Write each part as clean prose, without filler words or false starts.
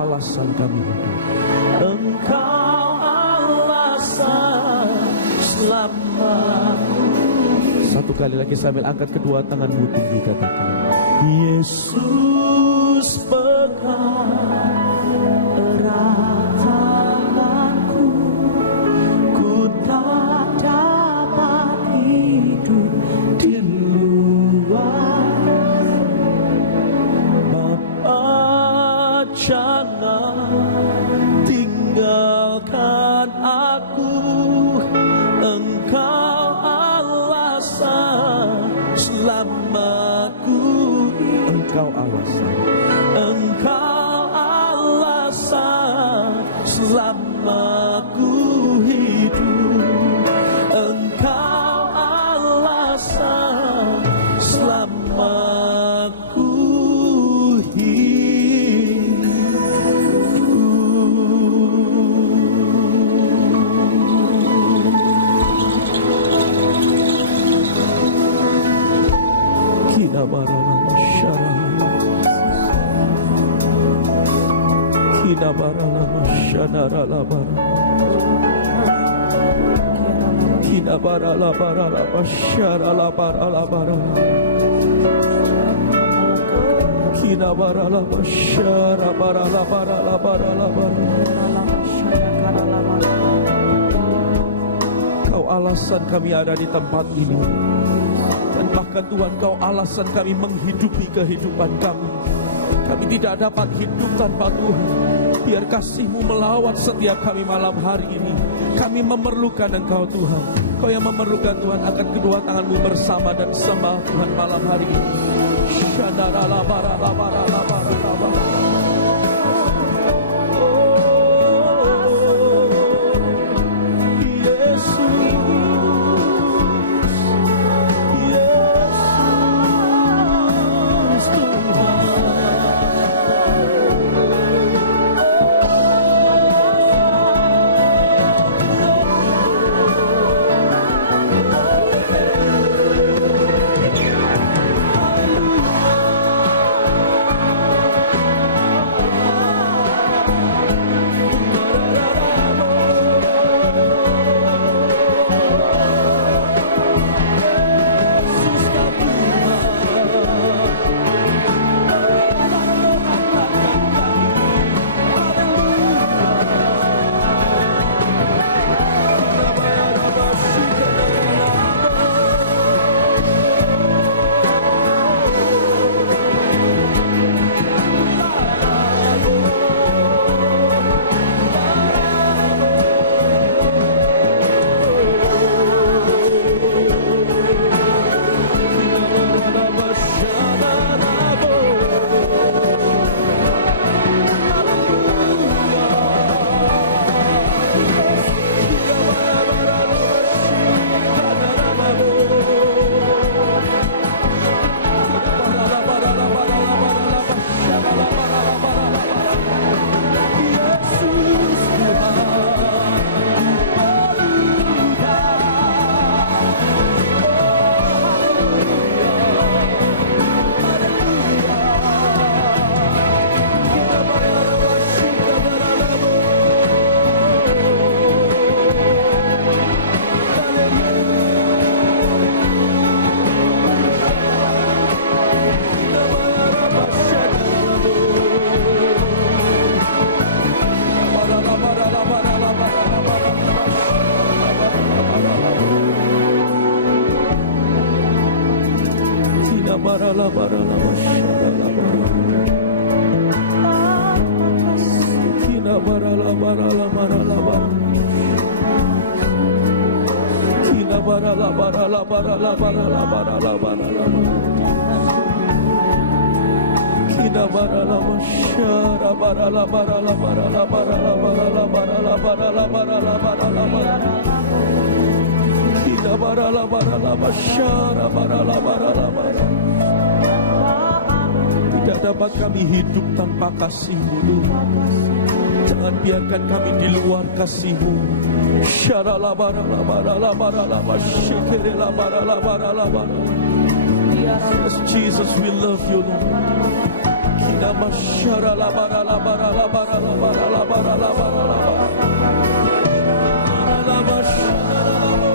alasan kami hidup. Engkau alasan selamatku. Satu kali lagi sambil angkat kedua tanganmu tinggi katakan, Yesus pegang erat tanganku, ku tak dapat hidup di luar. Bapa, jangan tinggalkan aku, Engkau alasan selamatku. Engkau alasan, Engkau alasan selamatku hidup. Engkau alasan selamatku hidup. Kina barana syarah, kina barana syadara labara, kina barala barala syara labara labara, kina barala syara barala barala barala barala. Kau alasan kami ada di tempat ini. Dan bahkan Tuhan, Kau alasan kami menghidupi kehidupan kami. Kami tidak dapat hidup tanpa Tuhan. Biar kasih-Mu melawat setiap kami malam hari ini. Kami memerlukan Engkau Tuhan. Kau yang memerlukan Tuhan, angkat kedua tanganmu bersama dan sembah Tuhan malam hari ini. Syadara labara labara labara labara. Tidak dapat kami hidup tanpa kasih-Mu Tuhan. Jangan biarkan kami di luar kasih-Mu. Yes, Jesus, we love you, Lord. Kina masyara la bara la bara la bara la bara la bara la bara la bara. La masyara la bara.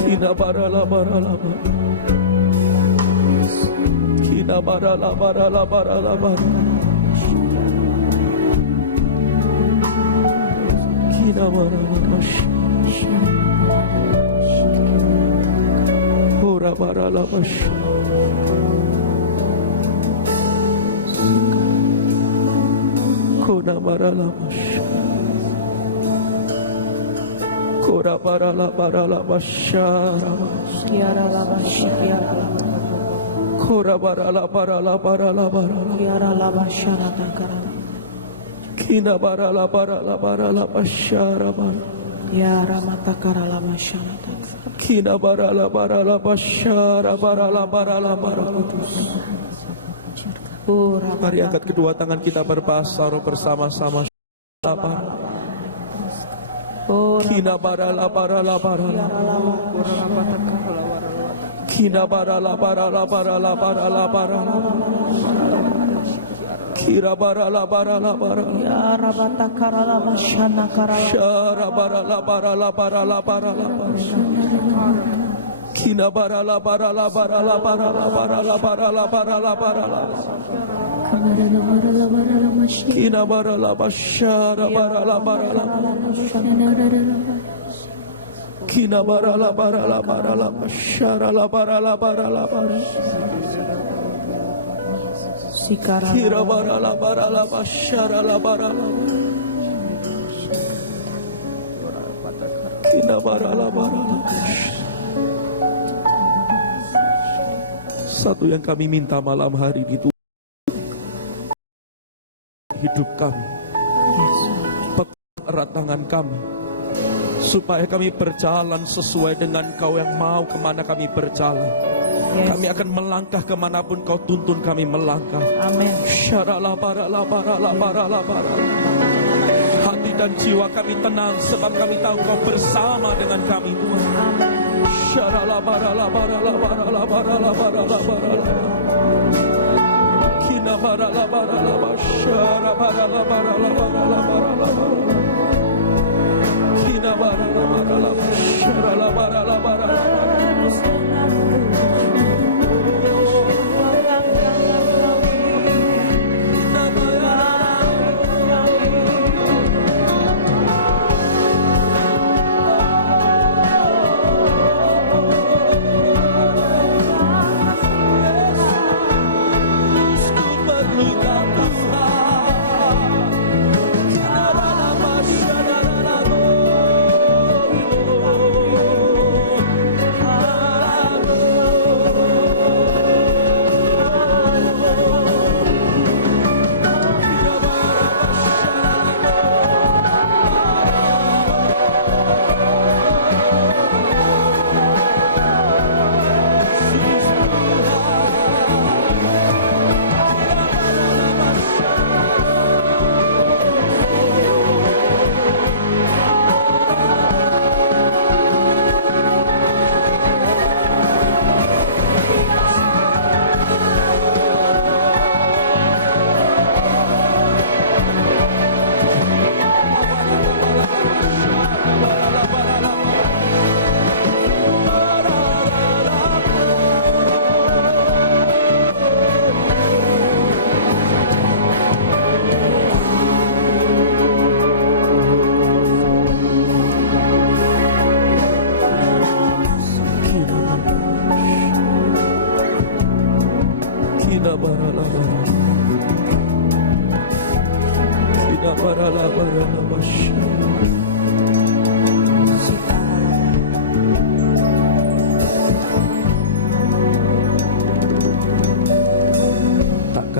Kina bara la bara la bara. Kina bara la bara la bara la bara. Kina bara la bara. Ora bara la bara. Kona bara la bara. Kora bara la bashara. Kiara la bashara. Kora bara la bara. Kiara la bashara takara. Kina bara la bashara bara. Kiara matakara la bashara takara. Kina bara la bashara bara la bara. Mari angkat kedua tangan kita berbahasa roh bersama-sama. Kina bara la bara. Kina bara la bara. Kira bara la bara. Ya rabata karala mashana karala. Shara bara la bara. Kina bara la bara. Kina bara la bashara bara la bara. Kina bara la bashara la bara. Kira bara la bashara la bara. Kina bara la bara. Satu yang kami minta malam hari itu hidup kami, pegang erat tangan kami, supaya kami berjalan sesuai dengan Kau yang mau kemana kami berjalan. Kami akan melangkah kemanapun Kau tuntun kami melangkah. Amin. Hati dan jiwa kami tenang sebab kami tahu Kau bersama dengan kami, Tuhan. Kina bara la bara shara bara la bara. Kina bara la shara la bara.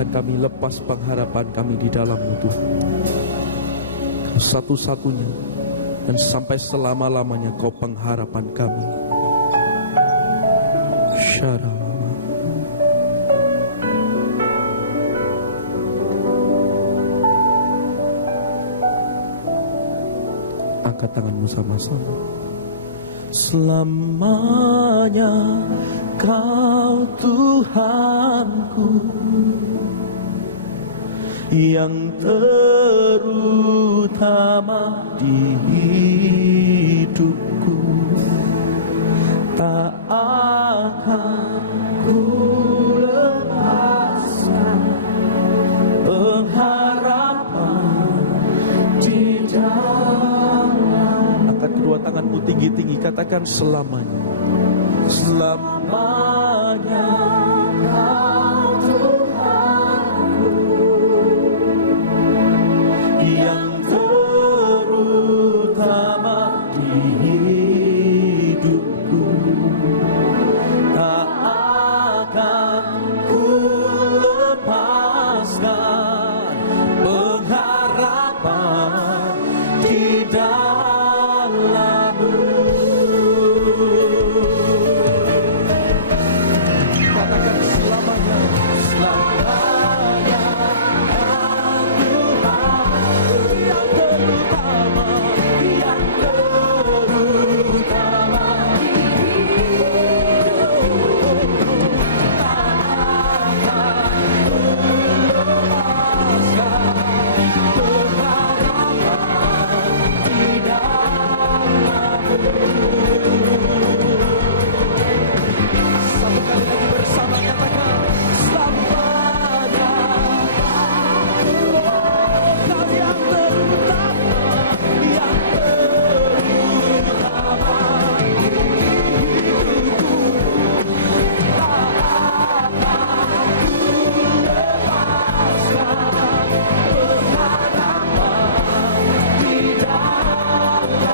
Bahkan kami lepas pengharapan kami di dalam-Mu Tuhan. Kau satu-satunya dan sampai selama-lamanya Kau pengharapan kami. Syaralama. Angkat tanganmu sama-sama. Selamanya Kau Tuhanku, yang terutama di hidupku. Tak akan ku lepaskan pengharapan di dalam. Angkat kedua tanganmu tinggi-tinggi, katakan selamanya. Selamanya Kau Tuhanku, yang terutama di hidupku. Tak akan ku lepaskan pengharapan di dalam-Mu. Katakan selamanya, selamanya Tuhan yang terutama, yang terutama di hidupku. Tak akan ku lepaskan pengharapan di dalam-Mu. Satu kali lagi bersama katakan selamanya Kau yang terutama, yang terutama di hidupku. Tak akan ku lepaskan pengharapan di dalam-Mu.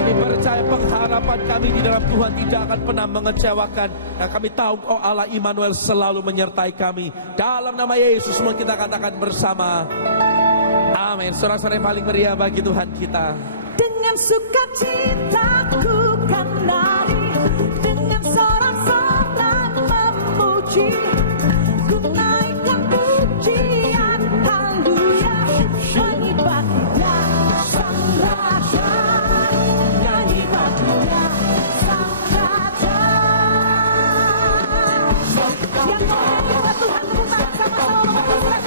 Kami percaya pengharapan kami di dalam Tuhan tidak akan pernah mengecewakan. Dan kami tahu Kau Allah Immanuel selalu menyertai kami. Dalam nama Yesus semua kita katakan bersama. Amin. Sorak-sorai paling meriah bagi Tuhan kita. Dengan sukacitaku kan lari, dengan sorak-sorai memuji, ku naikkan pujian haleluya, menyembah Dia Sang Raja, nyanyi bagi Dia Sang Raja. Yang mau buat Tuhan kita sama-sama mengucapkan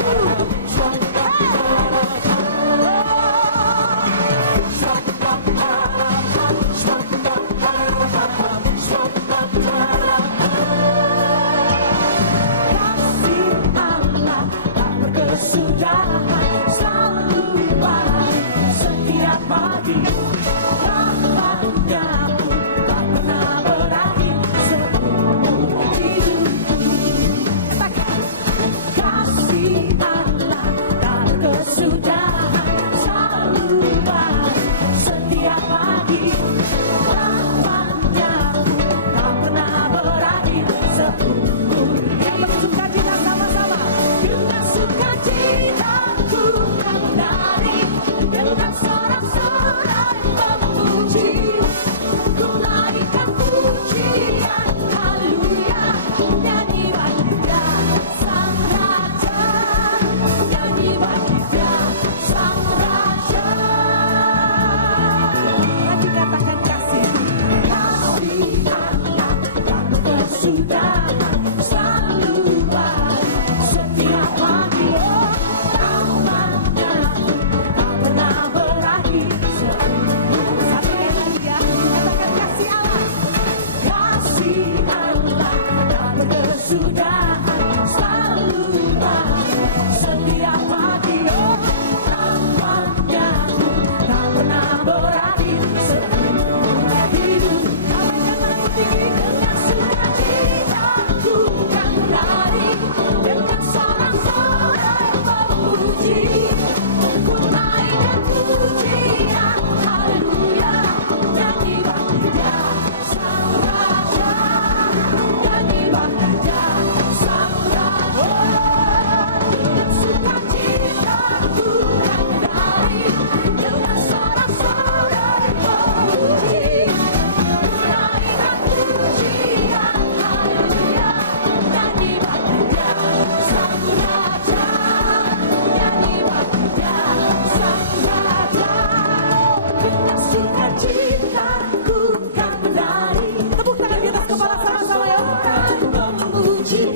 puji,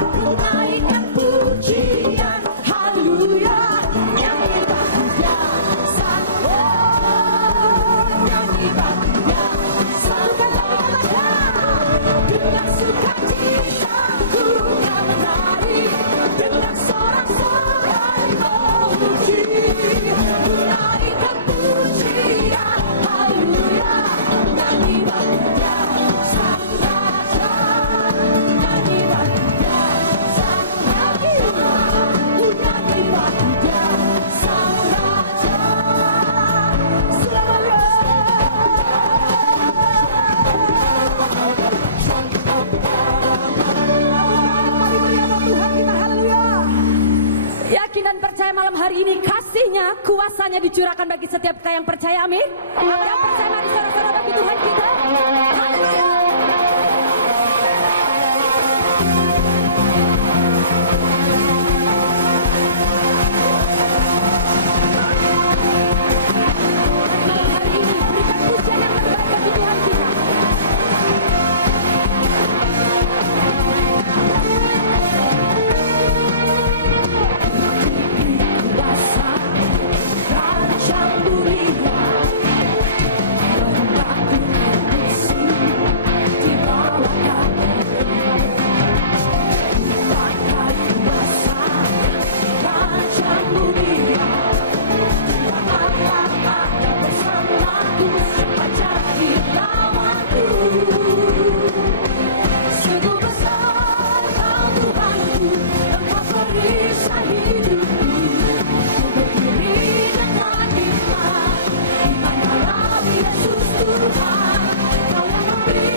ku naikkan pujian, haleluya. Nyanyi bagi Dia sang, nyanyi bagi Dia sang Raja. Dengan sukacitaku kau menari, dengan sorak-sorai memuji, ku naikkan pujian, haleluya. Nyanyi bagi Dia sang Raja, nyanyi bagi Dia sang Raja, ku nyanyi bagi Dia sang Raja. Tuhan kita, haleluya. Yakin dan percaya malam hari ini kasih-Nya, kuasa-Nya dicurahkan bagi setiap kita yang percaya, amin. Yang percaya mari sorak-sorak bagi Tuhan kita, haleluya. Malam hari ini berikan pujian yang terbaik bagi Tuhan kita. Kuasa Raja mulia, membangun musuh di bawah kaki. Pakai kuasa Raja mulia, Tuhan Allah ada bersamaku, siapa jadi lawanku. Sungguh besar Kau Tuhanku, Engkau perisai hidupku. Ku berdiri dengan iman, iman dalam Yesus Tuhan. Kau yang memberi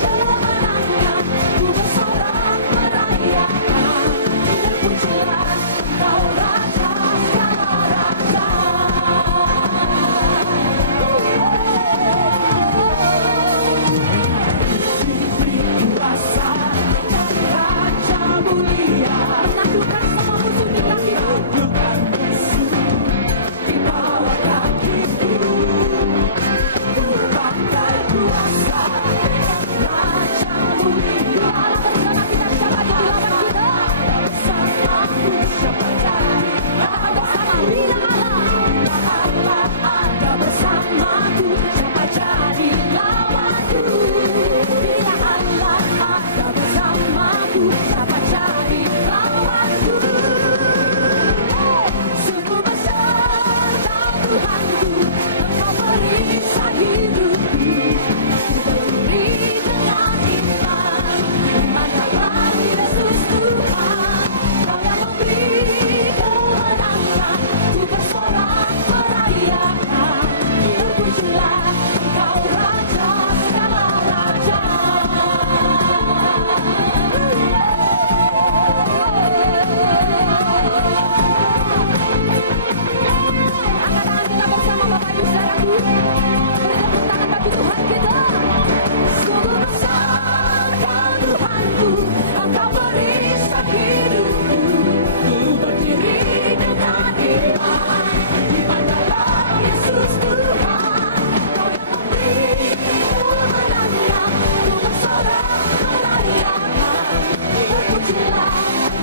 kemenangan, ku bersorak merayakan. Terpujilah Kau Raja segala raja. Kuasa Raja mulia, menaklukkan semua musuh di kakimu. Di bawah kakiku, ku pakai kuasa Raja mulia. Bersama kita siapa di lawan kita? Bersamaku siapa jadi? Katakan bersama, bila Allah ada bersamaku, siapa jadi lawanku? Bila Allah ada bersamaku, siapa jadi lawanku? Sungguh besar Kau Tuhanku, Engkau perisai hidupku. Ku berdiri dengan iman, iman dalam Yesus Tuhan. Kau yang memberi kemenangan, ku bersorak merayakan. Terpujilah Kau Raja segala raja. Angkat tangan kita bersama Bapak Ibu Saudaraku. Beri tepuk tangan bagi Tuhan kita. Sungguh besar Kau Tuhanku, Engkau perisai hidupku. Ku berdiri dengan iman, iman dalam Yesus Tuhan. Kau yang memberi kemenangan, ku bersorak merayakan. Terpujilah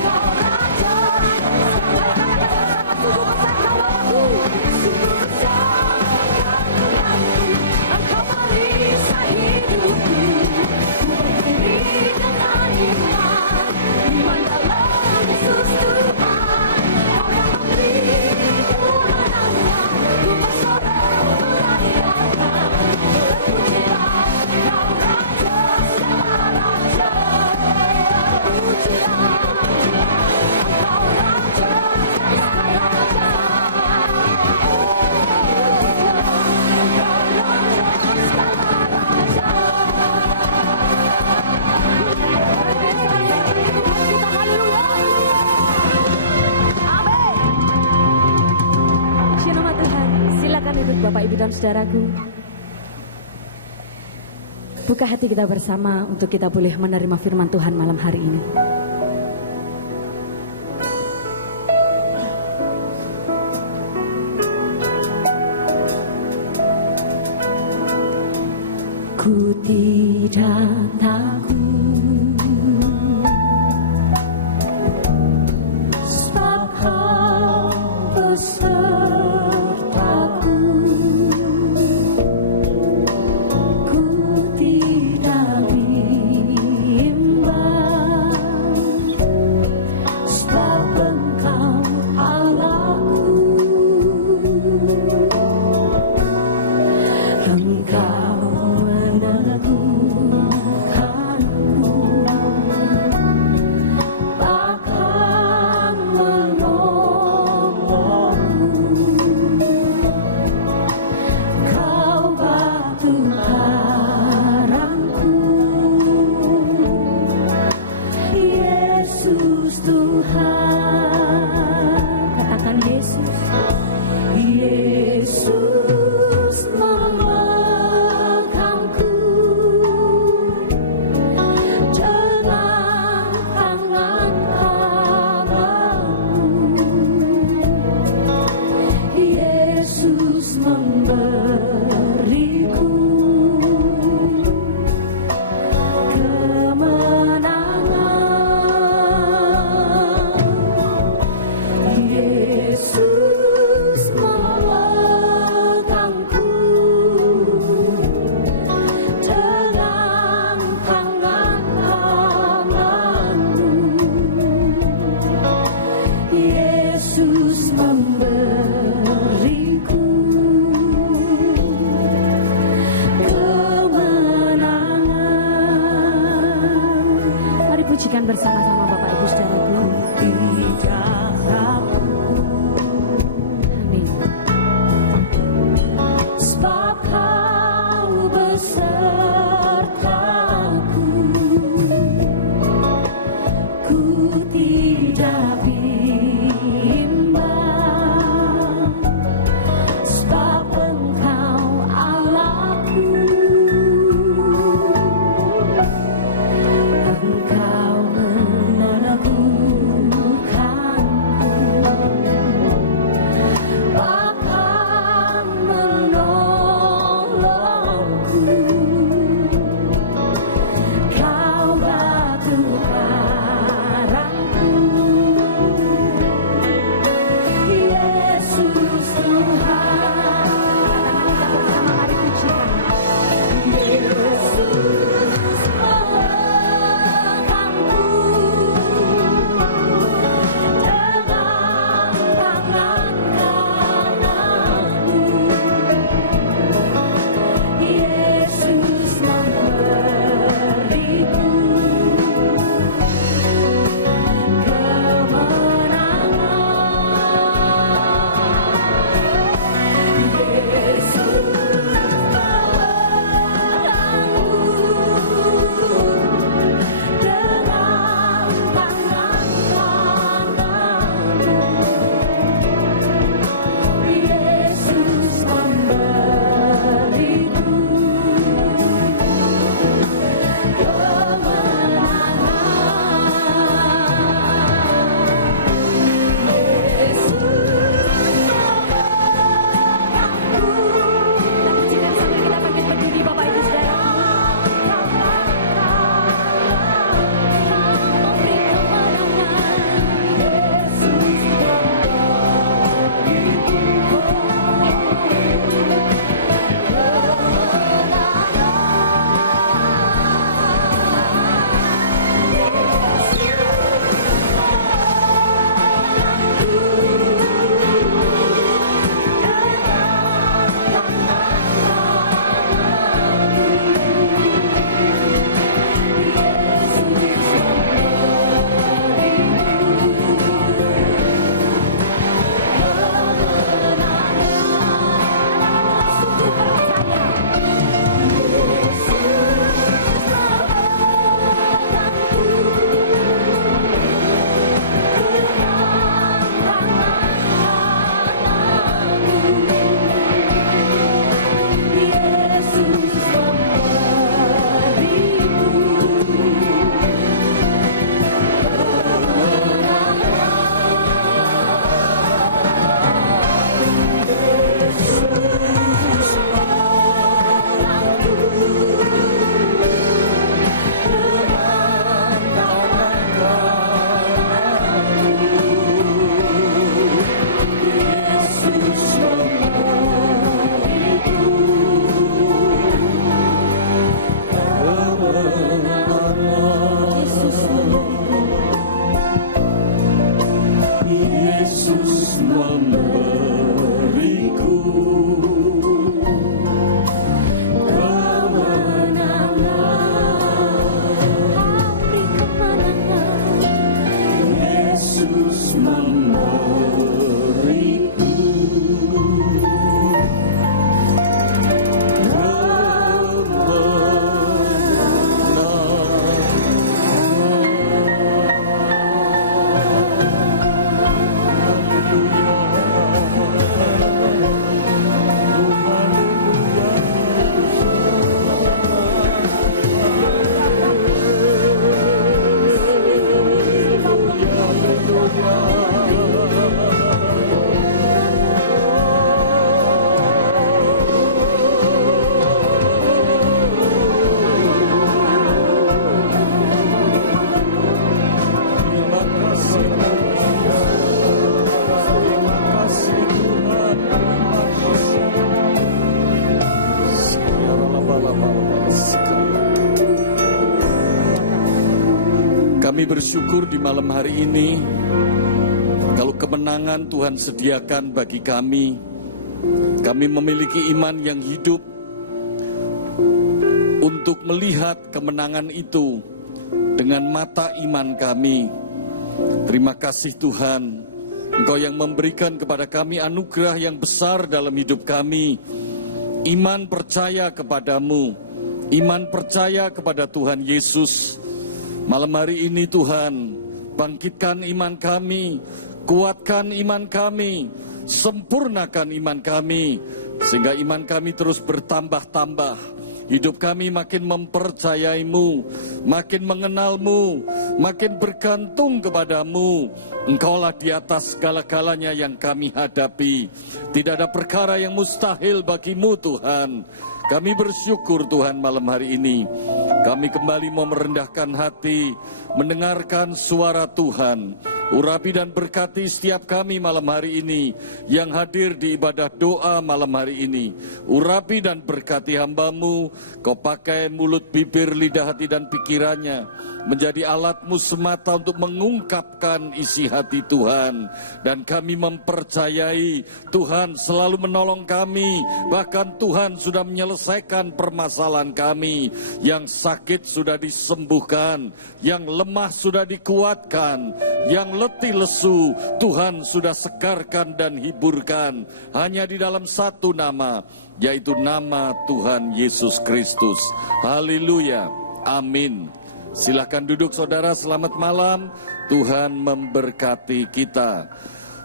Kau Raja. Sungguh besar Kau aku, sungguh besar Kau Tuhanku, Engkau perisai hidupku. Ku berdiri dengan iman, iman dalam Yesus Tuhan. Kau yang memberi kemenangan, ku bersorak merayakan. Terpujilah Kau Raja segala raja. Pujilah Kau Raja segala raja. Shalom Tuhan, silakan duduk Bapak Ibu dan Saudaraku. Buka hati kita bersama untuk kita boleh menerima firman Tuhan malam hari ini. Ku tidak takut pujikan bersama-sama Bapak Ibu Saudaraku. Amin. Sebab Kau besertaku, ku tidak bimbang. Sebab Engkau Allahku, Engkau meneguhkanku, bahkan menolongku. Kau batu karangku, Yesus Tuhan. Bersama mari pujikan. Yesus melengkapku dengan tangan kananmu. Yesus memberiku Kami bersyukur di malam hari ini, kalau kemenangan Tuhan sediakan bagi kami memiliki iman yang hidup untuk melihat kemenangan itu dengan mata iman kami. Terima kasih Tuhan, Engkau yang memberikan kepada kami anugerah yang besar dalam hidup kami. Iman percaya kepadamu, iman percaya kepada Tuhan Yesus. Malam hari ini Tuhan, bangkitkan iman kami, kuatkan iman kami, sempurnakan iman kami, sehingga iman kami terus bertambah-tambah. Hidup kami makin mempercayaimu, makin mengenalmu, makin bergantung kepadamu. Engkaulah di atas segala-galanya yang kami hadapi. Tidak ada perkara yang mustahil bagimu Tuhan. Kami bersyukur Tuhan malam hari ini. Kami kembali mau merendahkan hati, mendengarkan suara Tuhan. Urapi dan berkati setiap kami malam hari ini yang hadir di ibadah doa malam hari ini. Urapi dan berkati hamba-Mu, Kau pakai mulut, bibir, lidah, hati dan pikirannya menjadi alat-Mu semata untuk mengungkapkan isi hati Tuhan. Dan kami mempercayai Tuhan selalu menolong kami. Bahkan Tuhan sudah menyelesaikan permasalahan kami. Yang sakit sudah disembuhkan, yang lemah sudah dikuatkan, yang letih lesu Tuhan sudah segarkan dan hiburkan. Hanya di dalam satu nama, yaitu nama Tuhan Yesus Kristus. Haleluya, amin. Silakan duduk saudara, selamat malam. Tuhan memberkati kita.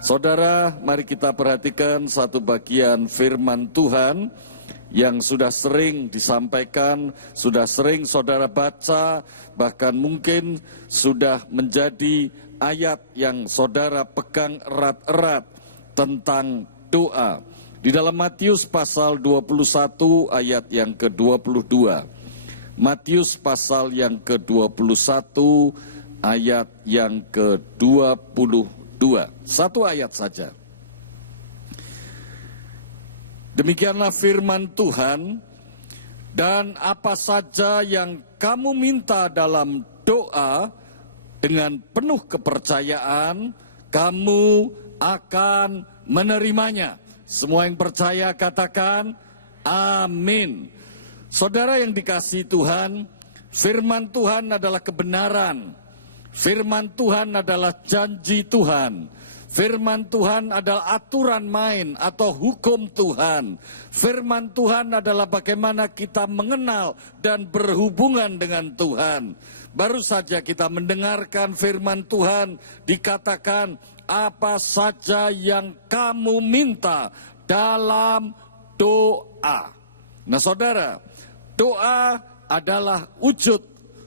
Saudara, mari kita perhatikan satu bagian firman Tuhan yang sudah sering disampaikan, sudah sering saudara baca, bahkan mungkin sudah menjadi ayat yang saudara pegang erat-erat tentang doa. Di dalam Matius pasal 21 ayat yang ke-22. Matius pasal yang ke-21 ayat yang ke-22. Satu ayat saja. Demikianlah firman Tuhan, dan apa saja yang kamu minta dalam doa dengan penuh kepercayaan, kamu akan menerimanya. Semua yang percaya katakan amin. Saudara yang dikasihi Tuhan, firman Tuhan adalah kebenaran. Firman Tuhan adalah janji Tuhan. Firman Tuhan adalah aturan main atau hukum Tuhan. Firman Tuhan adalah bagaimana kita mengenal dan berhubungan dengan Tuhan. Baru saja kita mendengarkan firman Tuhan, dikatakan apa saja yang kamu minta dalam doa. Nah saudara, doa adalah wujud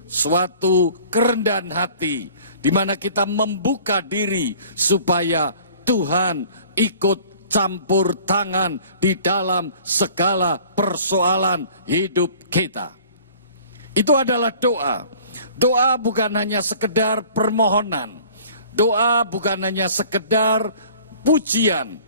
suatu kerendahan hati, di mana kita membuka diri supaya Tuhan ikut campur tangan di dalam segala persoalan hidup kita. Itu adalah doa. Doa bukan hanya sekedar permohonan. Doa bukan hanya sekedar pujian.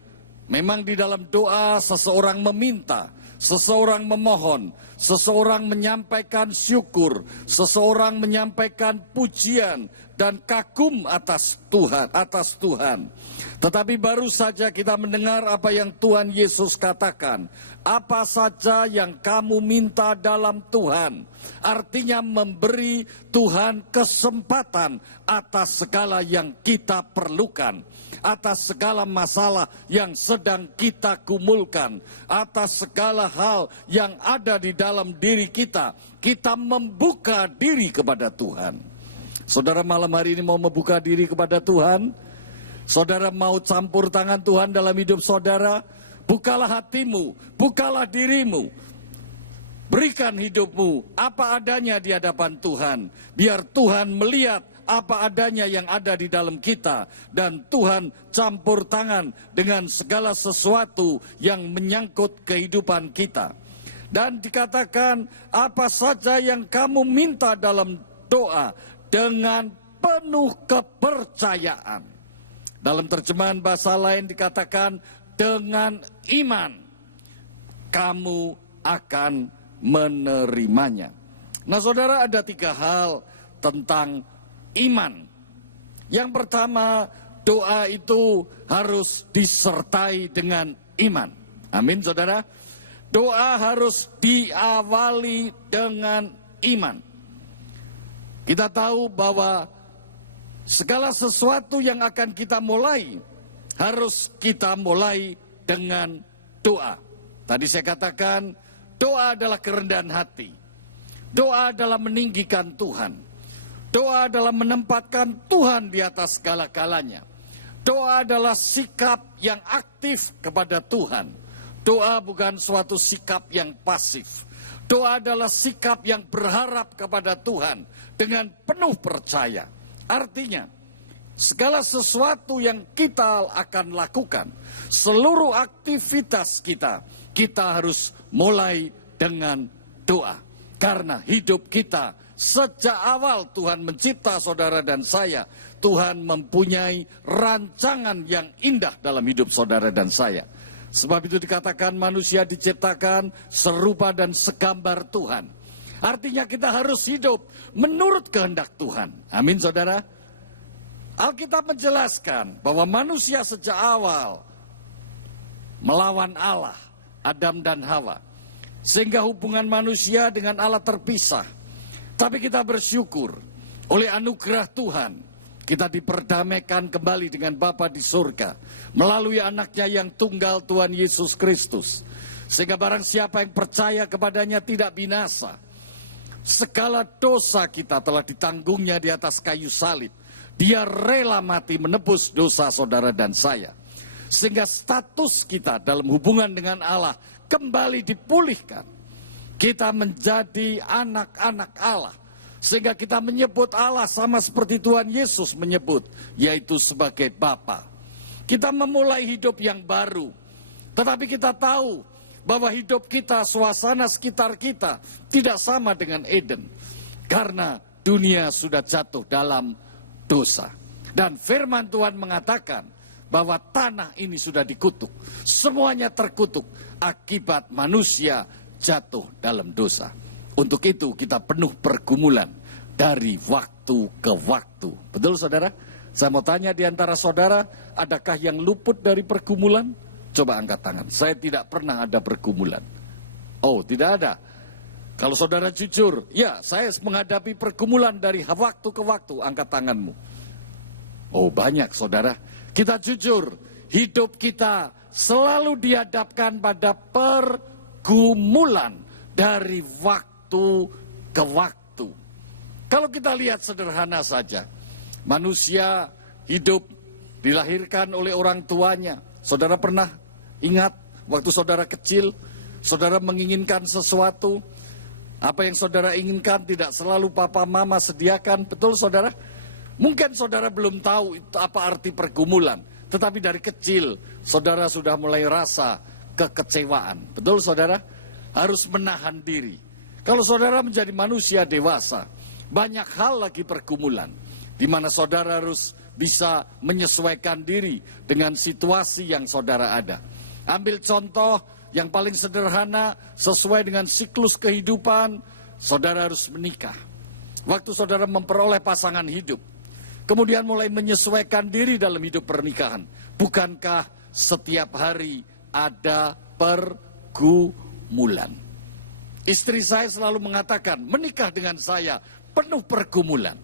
Memang di dalam doa seseorang meminta, seseorang memohon, seseorang menyampaikan syukur, seseorang menyampaikan pujian dan kagum atas Tuhan. Tetapi baru saja kita mendengar apa yang Tuhan Yesus katakan. Apa saja yang kamu minta dalam Tuhan, artinya memberi Tuhan kesempatan atas segala yang kita perlukan, atas segala masalah yang sedang kita gumulkan, atas segala hal yang ada di dalam diri kita. Kita membuka diri kepada Tuhan. Saudara malam hari ini mau membuka diri kepada Tuhan? Saudara mau campur tangan Tuhan dalam hidup saudara? Bukalah hatimu, bukalah dirimu. Berikan hidupmu apa adanya di hadapan Tuhan. Biar Tuhan melihat apa adanya yang ada di dalam kita. Dan Tuhan campur tangan dengan segala sesuatu yang menyangkut kehidupan kita. Dan dikatakan apa saja yang kamu minta dalam doa dengan penuh kepercayaan. Dalam terjemahan bahasa lain dikatakan dengan iman kamu akan menerimanya. Nah saudara, ada 3 hal tentang iman. Yang pertama, doa itu harus disertai dengan iman. Amin saudara. Doa harus diawali dengan iman. Kita tahu bahwa segala sesuatu yang akan kita mulai, harus kita mulai dengan doa. Tadi saya katakan, doa adalah kerendahan hati. Doa adalah meninggikan Tuhan. Doa adalah menempatkan Tuhan di atas segala-galanya. Doa adalah sikap yang aktif kepada Tuhan. Doa bukan suatu sikap yang pasif. Doa adalah sikap yang berharap kepada Tuhan dengan penuh percaya. Artinya, segala sesuatu yang kita akan lakukan, seluruh aktivitas kita, kita harus mulai dengan doa. Karena hidup kita sejak awal Tuhan mencipta saudara dan saya, Tuhan mempunyai rancangan yang indah dalam hidup saudara dan saya. Sebab itu dikatakan manusia diciptakan serupa dan segambar Tuhan. Artinya kita harus hidup menurut kehendak Tuhan. Amin saudara. Alkitab menjelaskan bahwa manusia sejak awal melawan Allah, Adam dan Hawa. Sehingga hubungan manusia dengan Allah terpisah. Tapi kita bersyukur oleh anugerah Tuhan, kita diperdamaikan kembali dengan Bapa di surga melalui anaknya yang tunggal Tuhan Yesus Kristus. Sehingga barang siapa yang percaya kepadanya tidak binasa. Segala dosa kita telah ditanggungnya di atas kayu salib. Dia rela mati menebus dosa saudara dan saya. Sehingga status kita dalam hubungan dengan Allah kembali dipulihkan. Kita menjadi anak-anak Allah. Sehingga kita menyebut Allah sama seperti Tuhan Yesus menyebut, yaitu sebagai Bapa. Kita memulai hidup yang baru. Tetapi kita tahu bahwa hidup kita, suasana sekitar kita tidak sama dengan Eden. Karena dunia sudah jatuh dalam dosa. Dan firman Tuhan mengatakan bahwa tanah ini sudah dikutuk. Semuanya terkutuk akibat manusia jatuh dalam dosa. Untuk itu kita penuh pergumulan dari waktu ke waktu. Betul saudara? Saya mau tanya di antara saudara, adakah yang luput dari pergumulan? Coba angkat tangan. Saya tidak pernah ada pergumulan. Oh, tidak ada. Kalau saudara jujur, ya saya menghadapi pergumulan dari waktu ke waktu. Angkat tanganmu. Oh banyak saudara. Kita jujur, hidup kita selalu dihadapkan pada pergumulan dari waktu ke waktu. Kalau kita lihat sederhana saja, manusia hidup dilahirkan oleh orang tuanya. Saudara pernah ingat waktu saudara kecil, saudara menginginkan sesuatu, apa yang saudara inginkan tidak selalu papa mama sediakan, betul saudara? Mungkin saudara belum tahu itu apa arti pergumulan, tetapi dari kecil saudara sudah mulai rasa kekecewaan, betul saudara? Harus menahan diri. Kalau saudara menjadi manusia dewasa, banyak hal lagi pergumulan, di mana saudara harus bisa menyesuaikan diri dengan situasi yang saudara ada. Ambil contoh yang paling sederhana, sesuai dengan siklus kehidupan, saudara harus menikah. Waktu saudara memperoleh pasangan hidup, kemudian mulai menyesuaikan diri dalam hidup pernikahan. Bukankah setiap hari ada pergumulan? Istri saya selalu mengatakan, menikah dengan saya penuh pergumulan.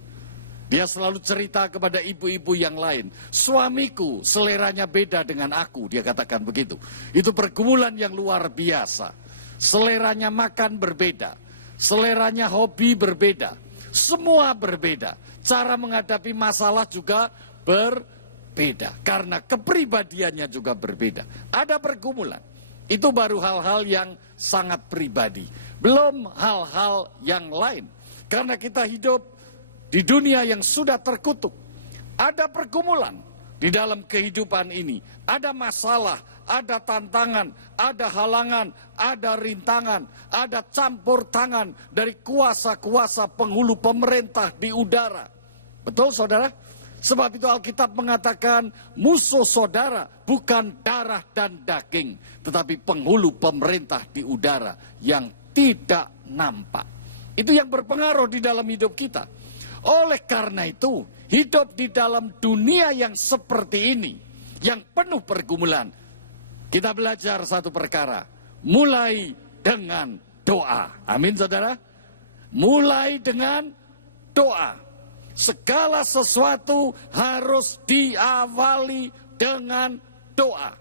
Dia selalu cerita kepada ibu-ibu yang lain, suamiku seleranya beda dengan aku, dia katakan begitu. Itu pergumulan yang luar biasa. Seleranya makan berbeda, seleranya hobi berbeda, semua berbeda. Cara menghadapi masalah juga berbeda, karena kepribadiannya juga berbeda. Ada pergumulan, itu baru hal-hal yang sangat pribadi, belum hal-hal yang lain. Karena kita hidup di dunia yang sudah terkutuk. Ada pergumulan di dalam kehidupan ini. Ada masalah, ada tantangan, ada halangan, ada rintangan, ada campur tangan dari kuasa-kuasa penghulu pemerintah di udara. Betul saudara? Sebab itu Alkitab mengatakan musuh saudara bukan darah dan daging, tetapi penghulu pemerintah di udara yang tidak nampak. Itu yang berpengaruh di dalam hidup kita. Oleh karena itu, hidup di dalam dunia yang seperti ini, yang penuh pergumulan, kita belajar satu perkara, mulai dengan doa. Amin saudara. Mulai dengan doa. Segala sesuatu harus diawali dengan doa.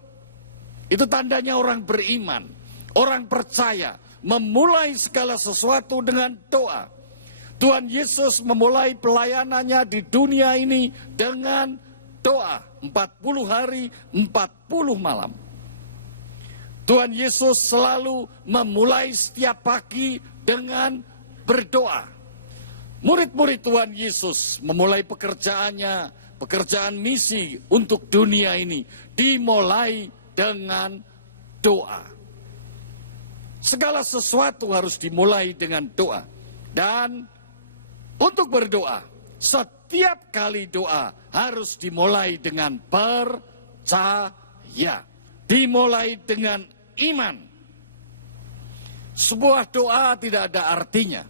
Itu tandanya orang beriman, orang percaya, memulai segala sesuatu dengan doa. Tuhan Yesus memulai pelayanannya di dunia ini dengan doa. 40 hari, 40 malam. Tuhan Yesus selalu memulai setiap pagi dengan berdoa. Murid-murid Tuhan Yesus memulai pekerjaannya, pekerjaan misi untuk dunia ini dimulai dengan doa. Segala sesuatu harus dimulai dengan doa. Dan untuk berdoa, setiap kali doa harus dimulai dengan percaya. Dimulai dengan iman. Sebuah doa tidak ada artinya.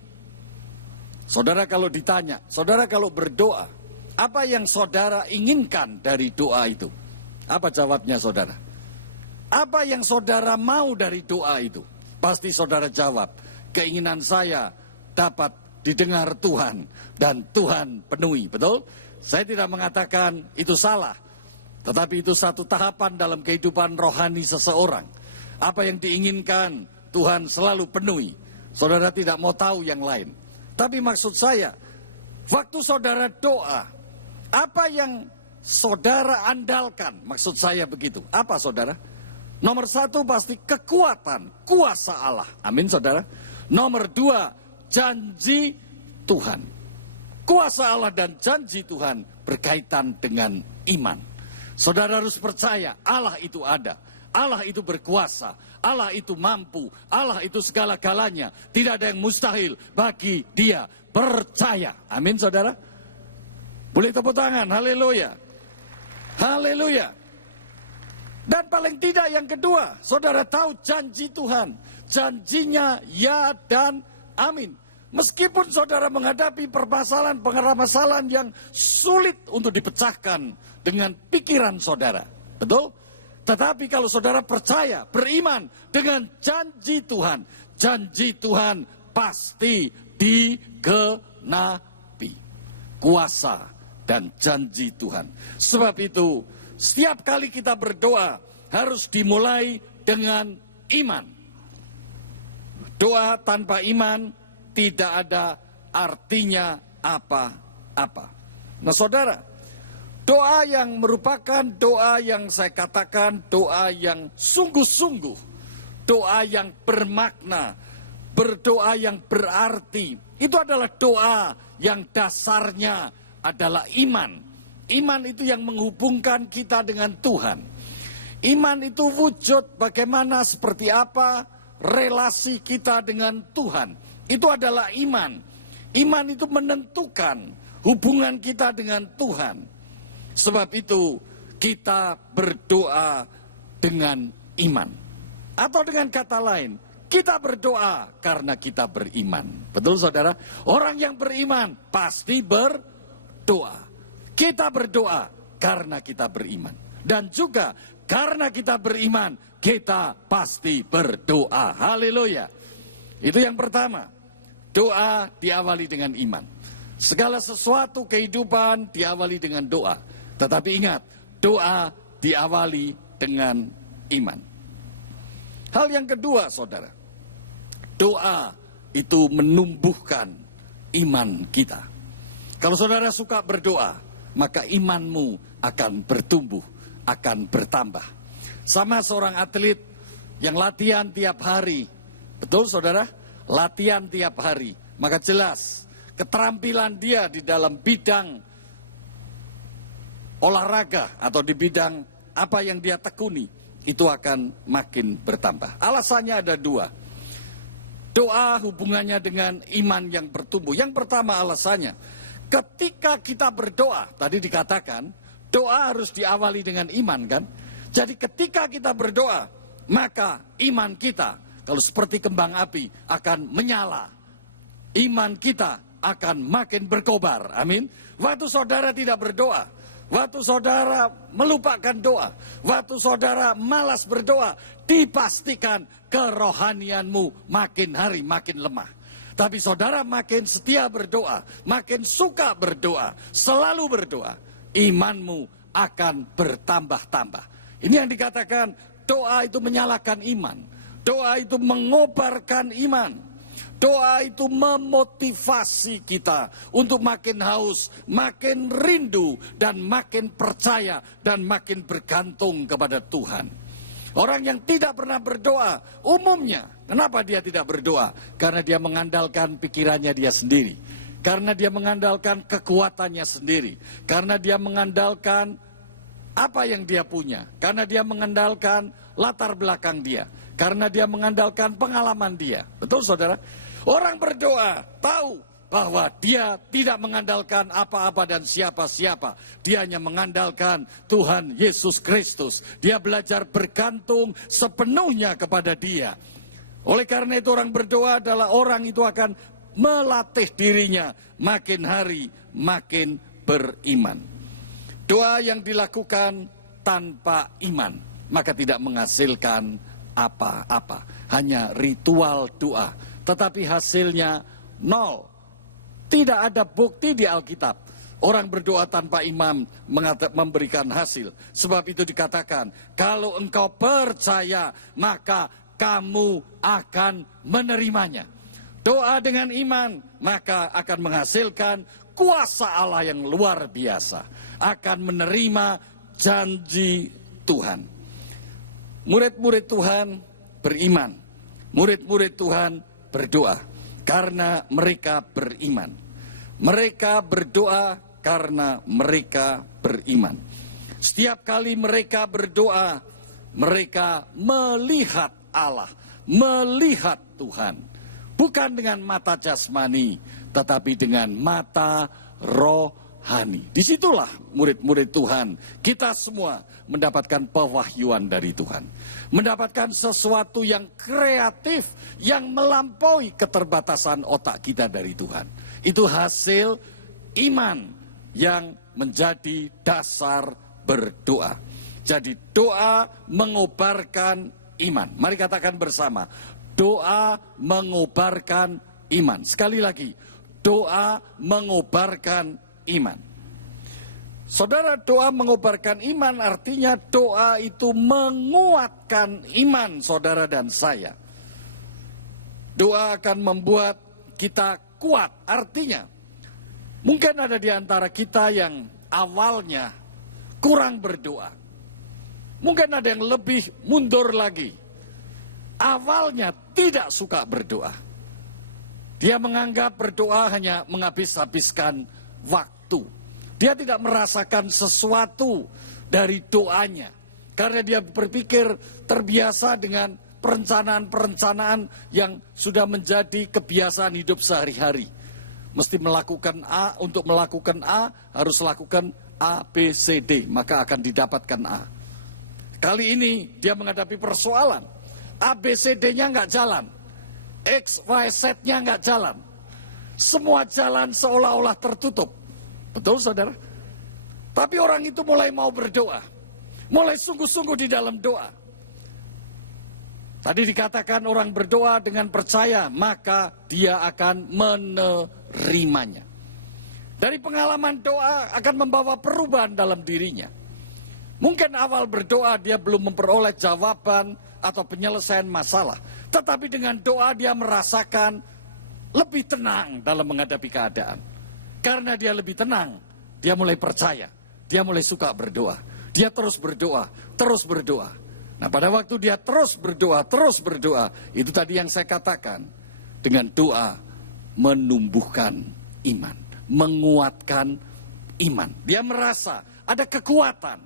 Saudara kalau ditanya, saudara kalau berdoa, apa yang saudara inginkan dari doa itu? Apa jawabnya saudara? Apa yang saudara mau dari doa itu? Pasti saudara jawab, keinginan saya dapat didengar Tuhan dan Tuhan penuhi. Betul? Saya tidak mengatakan itu salah. Tetapi itu satu tahapan dalam kehidupan rohani seseorang. Apa yang diinginkan Tuhan selalu penuhi. Saudara tidak mau tahu yang lain. Tapi maksud saya, waktu saudara doa, apa yang saudara andalkan? Maksud saya begitu. Apa saudara? Nomor satu pasti kekuatan, kuasa Allah. Amin saudara. Nomor dua, janji Tuhan. Kuasa Allah dan janji Tuhan berkaitan dengan iman. Saudara harus percaya Allah itu ada. Allah itu berkuasa, Allah itu mampu, Allah itu segala-galanya. Tidak ada yang mustahil bagi dia. Percaya. Amin saudara. Boleh tepuk tangan. Haleluya. Haleluya. Dan paling tidak yang kedua, saudara tahu janji Tuhan. Janjinya ya dan amin. Meskipun saudara menghadapi permasalahan yang sulit untuk dipecahkan dengan pikiran saudara. Betul? Tetapi kalau saudara percaya, beriman dengan janji Tuhan pasti digenapi. Kuasa dan janji Tuhan. Sebab itu, setiap kali kita berdoa harus dimulai dengan iman. Doa tanpa iman tidak ada artinya apa-apa. Nah saudara, doa yang merupakan doa yang saya katakan doa yang sungguh-sungguh, doa yang bermakna, berdoa yang berarti, itu adalah doa yang dasarnya adalah iman. Iman itu yang menghubungkan kita dengan Tuhan. Iman itu wujud bagaimana, seperti apa relasi kita dengan Tuhan. Itu adalah iman. Iman itu menentukan hubungan kita dengan Tuhan. Sebab itu kita berdoa dengan iman. Atau dengan kata lain, kita berdoa karena kita beriman. Betul saudara? Orang yang beriman pasti berdoa. Kita berdoa karena kita beriman. Dan juga karena kita beriman, kita pasti berdoa. Haleluya. Itu yang pertama. Doa diawali dengan iman. Segala sesuatu kehidupan diawali dengan doa. Tetapi ingat, doa diawali dengan iman. Hal yang kedua, saudara, doa itu menumbuhkan iman kita. Kalau saudara suka berdoa, maka imanmu akan bertumbuh, akan bertambah. Sama seorang atlet yang latihan tiap hari, betul saudara? Latihan tiap hari, maka jelas keterampilan dia di dalam bidang olahraga atau di bidang apa yang dia tekuni itu akan makin bertambah. Alasannya ada dua. Doa hubungannya dengan iman yang bertumbuh. Yang pertama alasannya, ketika kita berdoa, tadi dikatakan doa harus diawali dengan iman kan? Jadi ketika kita berdoa, maka iman kita kalau seperti kembang api akan menyala. Iman kita akan makin berkobar. Amin. Waktu saudara tidak berdoa, waktu saudara melupakan doa, waktu saudara malas berdoa, dipastikan kerohanianmu makin hari makin lemah. Tapi saudara makin setia berdoa, makin suka berdoa, selalu berdoa, imanmu akan bertambah-tambah. Ini yang dikatakan doa itu menyalakan iman. Doa itu mengobarkan iman. Doa itu memotivasi kita untuk makin haus, makin rindu, dan makin percaya, dan makin bergantung kepada Tuhan. Orang yang tidak pernah berdoa, umumnya, kenapa dia tidak berdoa? Karena dia mengandalkan pikirannya dia sendiri. Karena dia mengandalkan kekuatannya sendiri. Karena dia mengandalkan apa yang dia punya. Karena dia mengandalkan latar belakang dia. Karena dia mengandalkan pengalaman dia. Betul saudara? Orang berdoa tahu bahwa dia tidak mengandalkan apa-apa dan siapa-siapa. Dia hanya mengandalkan Tuhan Yesus Kristus. Dia belajar bergantung sepenuhnya kepada Dia. Oleh karena itu orang berdoa adalah orang itu akan melatih dirinya makin hari makin beriman. Doa yang dilakukan tanpa iman maka tidak menghasilkan apa-apa. Hanya ritual doa. Tetapi hasilnya nol. Tidak ada bukti di Alkitab. Orang berdoa tanpa imam memberikan hasil. Sebab itu dikatakan, kalau engkau percaya, maka kamu akan menerimanya. Doa dengan iman, maka akan menghasilkan kuasa Allah yang luar biasa. Akan menerima janji Tuhan. Murid-murid Tuhan beriman. Murid-murid Tuhan berdoa karena mereka beriman. Mereka berdoa karena mereka beriman. Setiap kali mereka berdoa, mereka melihat Allah, melihat Tuhan. Bukan dengan mata jasmani, tetapi dengan mata rohani. Disitulah murid-murid Tuhan, kita semua mendapatkan pewahyuan dari Tuhan. Mendapatkan sesuatu yang kreatif, yang melampaui keterbatasan otak kita dari Tuhan. Itu hasil iman yang menjadi dasar berdoa. Jadi doa mengobarkan iman. Mari katakan bersama, doa mengobarkan iman. Sekali lagi, doa mengobarkan iman. Saudara, doa mengobarkan iman artinya doa itu menguatkan iman saudara dan saya. Doa akan membuat kita kuat. Artinya, mungkin ada di antara kita yang awalnya kurang berdoa. Mungkin ada yang lebih mundur lagi. Awalnya tidak suka berdoa. Dia menganggap berdoa hanya menghabis-habiskan waktu. Dia tidak merasakan sesuatu dari doanya. Karena dia berpikir terbiasa dengan perencanaan-perencanaan yang sudah menjadi kebiasaan hidup sehari-hari. Mesti melakukan A, untuk melakukan A harus lakukan A, B, C, D. Maka akan didapatkan A. Kali ini dia menghadapi persoalan. A, B, C, D-nya nggak jalan. X, Y, Z-nya nggak jalan. Semua jalan seolah-olah tertutup. Betul saudara? Tapi orang itu mulai mau berdoa. Mulai sungguh-sungguh di dalam doa. Tadi dikatakan orang berdoa dengan percaya, maka dia akan menerimanya. Dari pengalaman doa akan membawa perubahan dalam dirinya. Mungkin awal berdoa dia belum memperoleh jawaban atau penyelesaian masalah. Tetapi dengan doa dia merasakan lebih tenang dalam menghadapi keadaan. Karena dia lebih tenang, dia mulai percaya, dia mulai suka berdoa. Dia terus berdoa, terus berdoa. Nah pada waktu dia terus berdoa, itu tadi yang saya katakan. Dengan doa menumbuhkan iman, menguatkan iman. Dia merasa ada kekuatan.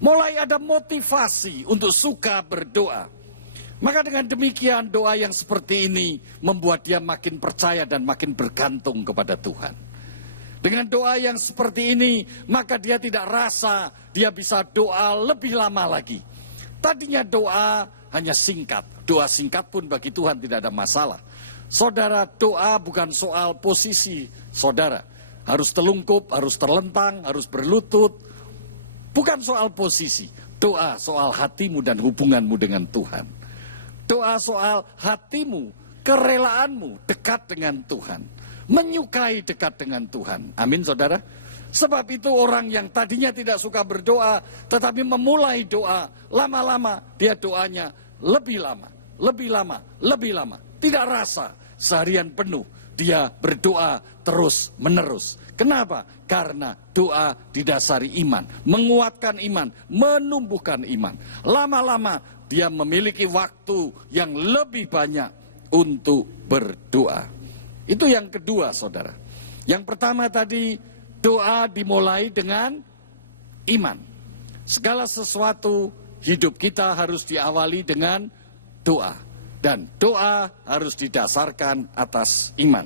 Mulai ada motivasi untuk suka berdoa. Maka dengan demikian doa yang seperti ini membuat dia makin percaya dan makin bergantung kepada Tuhan. Dengan doa yang seperti ini maka dia tidak rasa dia bisa doa lebih lama lagi. Tadinya doa hanya singkat. Doa singkat pun bagi Tuhan tidak ada masalah. Saudara, doa bukan soal posisi saudara. Harus telungkup, harus terlentang, harus berlutut. Bukan soal posisi. Doa soal hatimu dan hubunganmu dengan Tuhan. Doa soal hatimu kerelaanmu dekat dengan Tuhan, menyukai dekat dengan Tuhan. Amin, saudara. Sebab itu orang yang tadinya tidak suka berdoa, tetapi memulai doa, lama-lama dia doanya lebih lama, lebih lama, lebih lama. Tidak rasa seharian penuh dia berdoa terus menerus. Kenapa? Karena doa didasari iman, menguatkan iman, menumbuhkan iman. Lama-lama dia memiliki waktu yang lebih banyak untuk berdoa. Itu yang kedua, saudara. Yang pertama tadi, doa dimulai dengan iman. Segala sesuatu hidup kita harus diawali dengan doa. Dan doa harus didasarkan atas iman.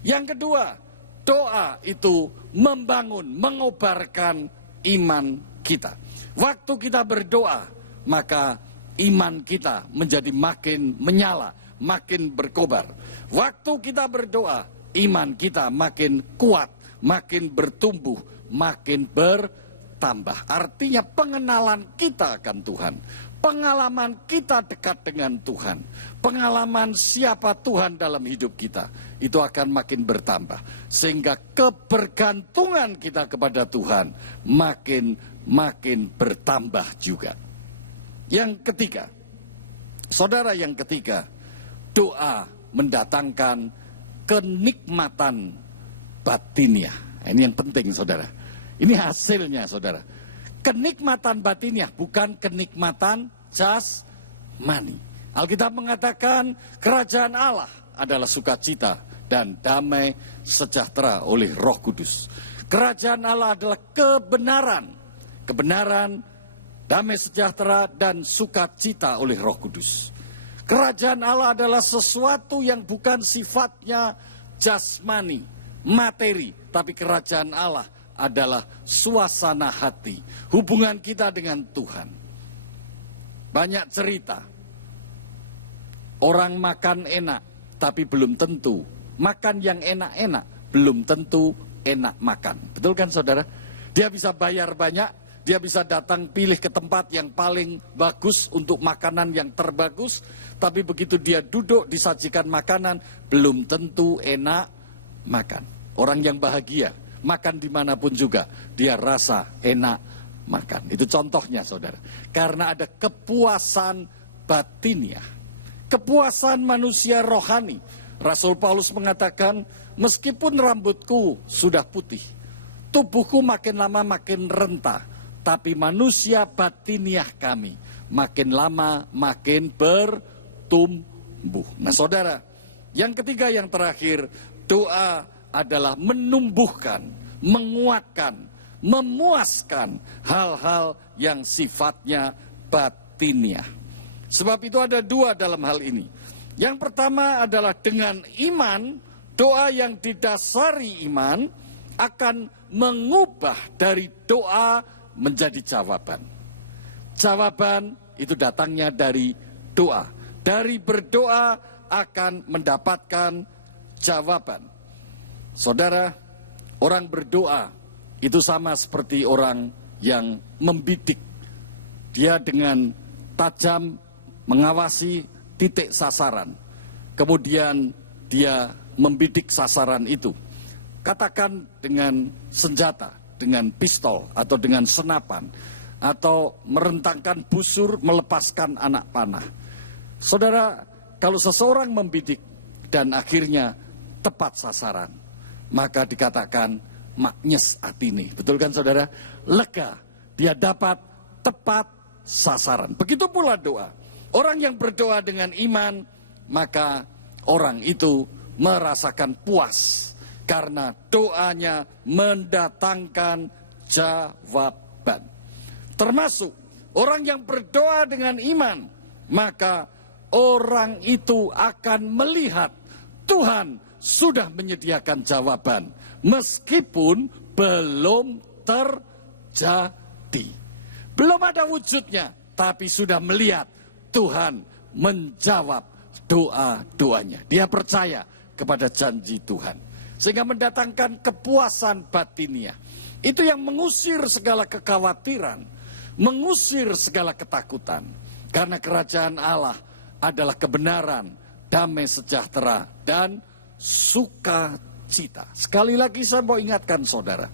Yang kedua, doa itu membangun, mengobarkan iman kita. Waktu kita berdoa, maka iman kita menjadi makin menyala, makin berkobar. Waktu kita berdoa, iman kita makin kuat, makin bertumbuh, makin bertambah. Artinya pengenalan kita akan Tuhan, pengalaman kita dekat dengan Tuhan, pengalaman siapa Tuhan dalam hidup kita, itu akan makin bertambah. Sehingga kebergantungan kita kepada Tuhan makin bertambah juga. Yang ketiga, saudara, yang ketiga, doa mendatangkan kenikmatan batiniah. Ini yang penting, saudara. Ini hasilnya, saudara. Kenikmatan batiniah, bukan kenikmatan jasmani. Alkitab mengatakan kerajaan Allah adalah sukacita dan damai sejahtera oleh Roh Kudus. Kerajaan Allah adalah kebenaran, damai sejahtera dan sukacita oleh Roh Kudus. Kerajaan Allah adalah sesuatu yang bukan sifatnya jasmani, materi, tapi kerajaan Allah adalah suasana hati, hubungan kita dengan Tuhan. Banyak cerita, orang makan enak, tapi belum tentu. Makan yang enak-enak, belum tentu enak makan. Betul kan, saudara? Dia bisa bayar banyak, dia bisa datang pilih ke tempat yang paling bagus untuk makanan yang terbagus, tapi begitu dia duduk disajikan makanan, belum tentu enak makan. Orang yang bahagia, makan dimanapun juga, dia rasa enak makan. Itu contohnya, saudara. Karena ada kepuasan batiniah, kepuasan manusia rohani. Rasul Paulus mengatakan, meskipun rambutku sudah putih, tubuhku makin lama makin renta, tapi manusia batiniah kami makin lama makin bertumbuh. Nah, saudara, yang ketiga, yang terakhir, doa adalah menumbuhkan, menguatkan, memuaskan hal-hal yang sifatnya batiniah. Sebab itu ada dua dalam hal ini. Yang pertama adalah dengan iman, doa yang didasari iman akan mengubah dari doa menjadi jawaban. Jawaban itu datangnya dari doa. Dari berdoa akan mendapatkan jawaban. Saudara, orang berdoa itu sama seperti orang yang membidik. Dia dengan tajam mengawasi titik sasaran. Kemudian dia membidik sasaran itu. Katakan dengan senjata, dengan pistol atau dengan senapan, atau merentangkan busur, melepaskan anak panah. Saudara, kalau seseorang membidik dan akhirnya tepat sasaran, maka dikatakan maknyes atini. Betul kan, saudara? Lega, dia dapat tepat sasaran. Begitu pula doa. Orang yang berdoa dengan iman, maka orang itu merasakan puas karena doanya mendatangkan jawaban. Termasuk orang yang berdoa dengan iman, maka orang itu akan melihat Tuhan sudah menyediakan jawaban meskipun belum terjadi. Belum ada wujudnya, tapi sudah melihat Tuhan menjawab doa-doanya. Dia percaya kepada janji Tuhan. Sehingga mendatangkan kepuasan batiniah. Itu yang mengusir segala kekhawatiran, mengusir segala ketakutan. Karena kerajaan Allah adalah kebenaran, damai sejahtera, dan sukacita. Sekali lagi saya mau ingatkan saudara,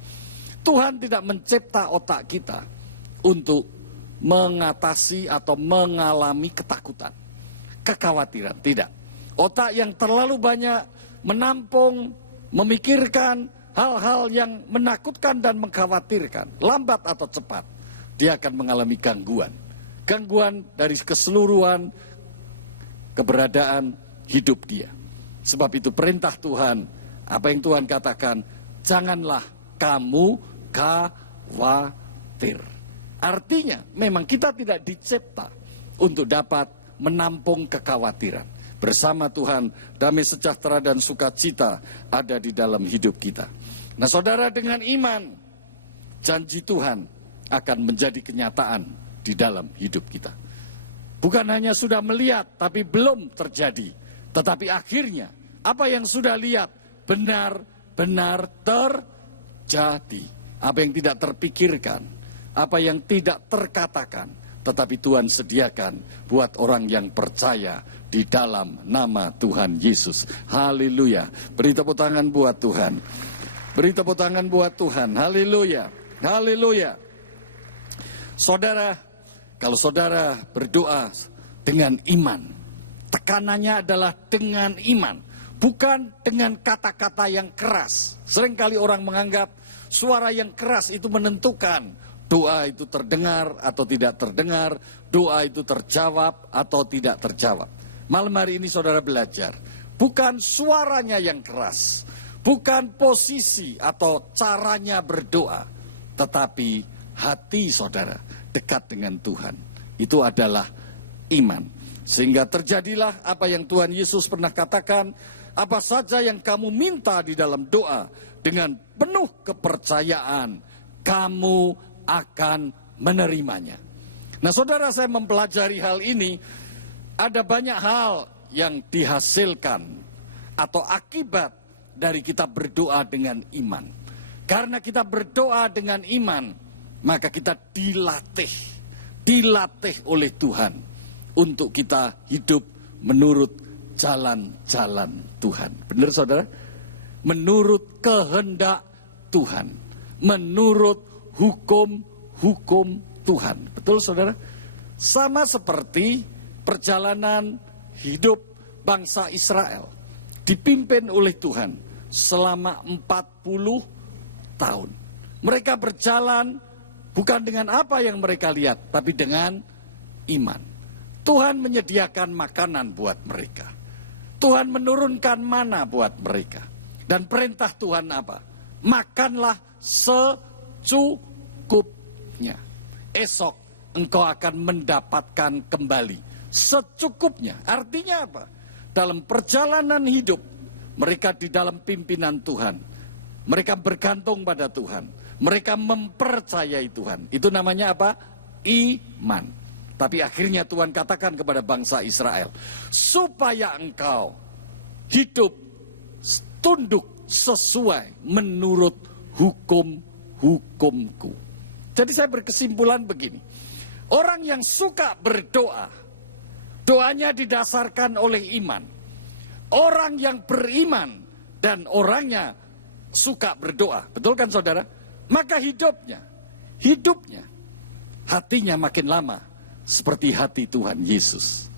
Tuhan tidak mencipta otak kita untuk mengatasi atau mengalami ketakutan, kekhawatiran, tidak. Otak yang terlalu banyak menampung, memikirkan hal-hal yang menakutkan dan mengkhawatirkan, lambat atau cepat, dia akan mengalami gangguan. Gangguan dari keseluruhan keberadaan hidup dia. Sebab itu perintah Tuhan, apa yang Tuhan katakan, janganlah kamu khawatir. Artinya memang kita tidak dicipta untuk dapat menampung kekhawatiran. Bersama Tuhan, damai sejahtera dan sukacita ada di dalam hidup kita. Nah saudara, dengan iman, janji Tuhan akan menjadi kenyataan di dalam hidup kita. Bukan hanya sudah melihat, tapi belum terjadi. Tetapi akhirnya, apa yang sudah lihat, benar-benar terjadi. Apa yang tidak terpikirkan, apa yang tidak terkatakan, tetapi Tuhan sediakan buat orang yang percaya di dalam nama Tuhan Yesus. Haleluya. Beri tepuk tangan buat Tuhan. Beri tepuk tangan buat Tuhan. Haleluya. Haleluya. Saudara, kalau saudara berdoa dengan iman, tekanannya adalah dengan iman, bukan dengan kata-kata yang keras. Seringkali orang menganggap suara yang keras itu menentukan doa itu terdengar atau tidak terdengar, doa itu terjawab atau tidak terjawab. Malam hari ini saudara belajar, bukan suaranya yang keras, bukan posisi atau caranya berdoa, tetapi hati saudara dekat dengan Tuhan. Itu adalah iman. Sehingga terjadilah apa yang Tuhan Yesus pernah katakan, apa saja yang kamu minta di dalam doa, dengan penuh kepercayaan, kamu akan menerimanya. Nah saudara, saya mempelajari hal ini, ada banyak hal yang dihasilkan atau akibat dari kita berdoa dengan iman. Karena kita berdoa dengan iman, maka kita dilatih oleh Tuhan untuk kita hidup menurut jalan-jalan Tuhan. Benar saudara? Menurut kehendak Tuhan, menurut hukum-hukum Tuhan. Betul saudara? Sama seperti perjalanan hidup bangsa Israel dipimpin oleh Tuhan selama 40 tahun. Mereka berjalan bukan dengan apa yang mereka lihat, tapi dengan iman. Tuhan menyediakan makanan buat mereka. Tuhan menurunkan mana buat mereka. Dan perintah Tuhan apa? Makanlah secukupnya. Esok engkau akan mendapatkan kembali secukupnya. Artinya apa? Dalam perjalanan hidup, mereka di dalam pimpinan Tuhan. Mereka bergantung pada Tuhan. Mereka mempercayai Tuhan. Itu namanya apa? Iman. Tapi akhirnya Tuhan katakan kepada bangsa Israel, supaya engkau hidup tunduk sesuai menurut hukum-hukumku. Jadi saya berkesimpulan begini. Orang yang suka berdoa, doanya didasarkan oleh iman. Orang yang beriman dan orangnya suka berdoa, betul kan saudara? Maka hidupnya, hatinya makin lama seperti hati Tuhan Yesus.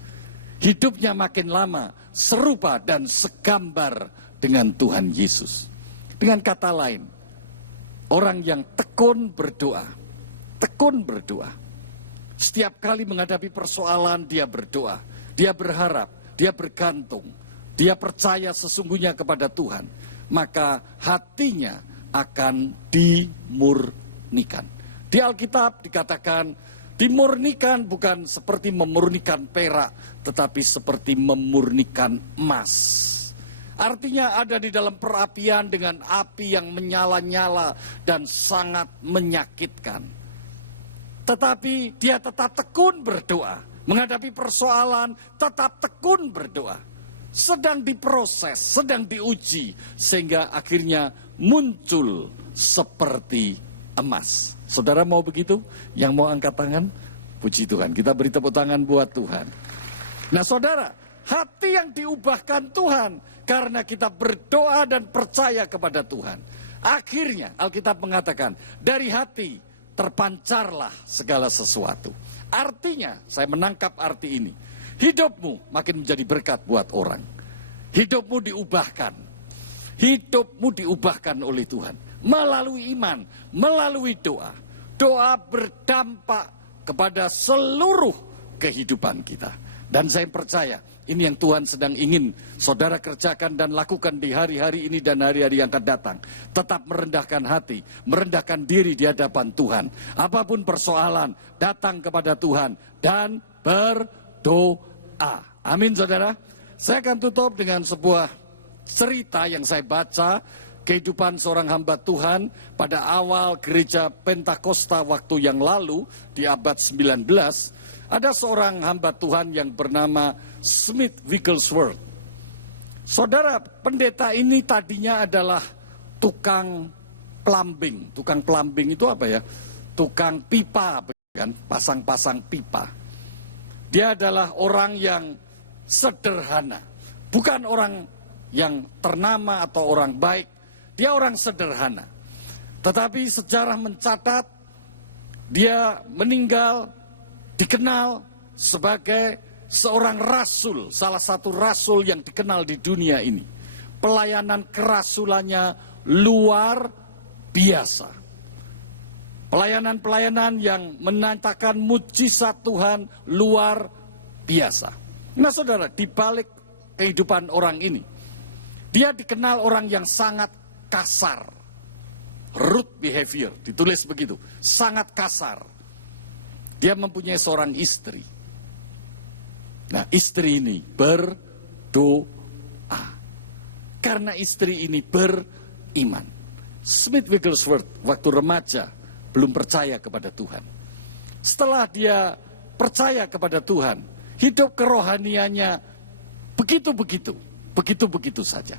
Hidupnya makin lama serupa dan segambar dengan Tuhan Yesus. Dengan kata lain, orang yang tekun berdoa. Setiap kali menghadapi persoalan dia berdoa, dia berharap, dia bergantung, dia percaya sesungguhnya kepada Tuhan. Maka hatinya akan dimurnikan. Di Alkitab dikatakan dimurnikan bukan seperti memurnikan perak, tetapi seperti memurnikan emas. Artinya ada di dalam perapian dengan api yang menyala-nyala dan sangat menyakitkan. Tetapi dia tetap tekun berdoa. Menghadapi persoalan, tetap tekun berdoa. Sedang diproses, sedang diuji. Sehingga akhirnya muncul seperti emas. Saudara mau begitu? Yang mau angkat tangan? Puji Tuhan, kita beri tepuk tangan buat Tuhan. Nah saudara, hati yang diubahkan Tuhan karena kita berdoa dan percaya kepada Tuhan. Akhirnya Alkitab mengatakan, dari hati terpancarlah segala sesuatu. Artinya, saya menangkap arti ini. Hidupmu makin menjadi berkat buat orang. Hidupmu diubahkan. Hidupmu diubahkan oleh Tuhan. Melalui iman, melalui doa. Doa berdampak kepada seluruh kehidupan kita. Dan saya percaya, ini yang Tuhan sedang ingin saudara kerjakan dan lakukan di hari-hari ini dan hari-hari yang akan datang. Tetap merendahkan hati, merendahkan diri di hadapan Tuhan. Apapun persoalan, datang kepada Tuhan dan berdoa. Amin saudara. Saya akan tutup dengan sebuah cerita yang saya baca, kehidupan seorang hamba Tuhan pada awal gereja Pentakosta waktu yang lalu di abad 19. Ada seorang hamba Tuhan yang bernama Smith Wigglesworth. Saudara, pendeta ini tadinya adalah tukang plumbing. Tukang plumbing itu apa ya? Tukang pipa, kan? Pasang-pasang pipa. Dia adalah orang yang sederhana. Bukan orang yang ternama atau orang baik. Dia orang sederhana. Tetapi sejarah mencatat dia meninggal dikenal sebagai seorang rasul, salah satu rasul yang dikenal di dunia ini. Pelayanan kerasulannya luar biasa. Pelayanan-pelayanan yang menandakan mujizat Tuhan luar biasa. Nah saudara, di balik kehidupan orang ini, dia dikenal orang yang sangat kasar. Rude behavior, ditulis begitu, sangat kasar. Dia mempunyai seorang istri. Nah, istri ini berdoa. Karena istri ini beriman. Smith Wigglesworth waktu remaja belum percaya kepada Tuhan. Setelah dia percaya kepada Tuhan, hidup kerohaniannya begitu-begitu saja.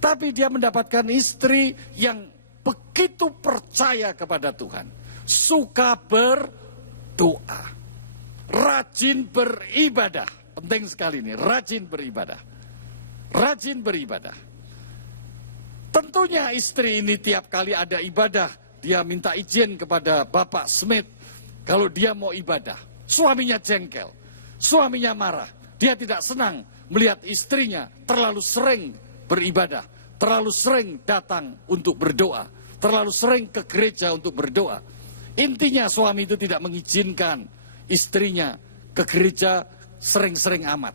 Tapi dia mendapatkan istri yang begitu percaya kepada Tuhan. Suka berdoa, rajin beribadah. Penting sekali ini, rajin beribadah. Rajin beribadah. Tentunya istri ini tiap kali ada ibadah, dia minta izin kepada Bapak Smith kalau dia mau ibadah. Suaminya jengkel, suaminya marah. Dia tidak senang melihat istrinya terlalu sering beribadah, terlalu sering datang untuk berdoa, terlalu sering ke gereja untuk berdoa. Intinya suami itu tidak mengizinkan istrinya ke gereja sering-sering amat.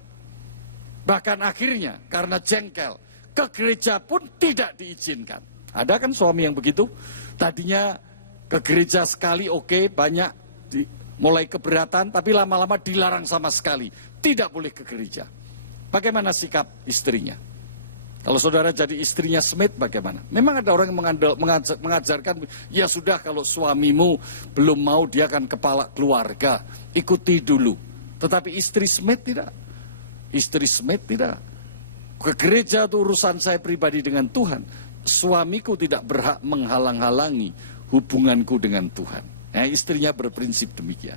Bahkan akhirnya karena jengkel, ke gereja pun tidak diizinkan. Ada kan suami yang begitu? Tadinya ke gereja sekali oke, banyak mulai keberatan, tapi lama-lama dilarang sama sekali. Tidak boleh ke gereja. Bagaimana sikap istrinya? Kalau saudara jadi istrinya Smith bagaimana? Memang ada orang yang mengajarkan, ya sudah kalau suamimu belum mau dia kan kepala keluarga, ikuti dulu. Tetapi istri Smith tidak. Istri Smith tidak. Ke gereja itu urusan saya pribadi dengan Tuhan. Suamiku tidak berhak menghalang-halangi hubunganku dengan Tuhan. Nah, istrinya berprinsip demikian.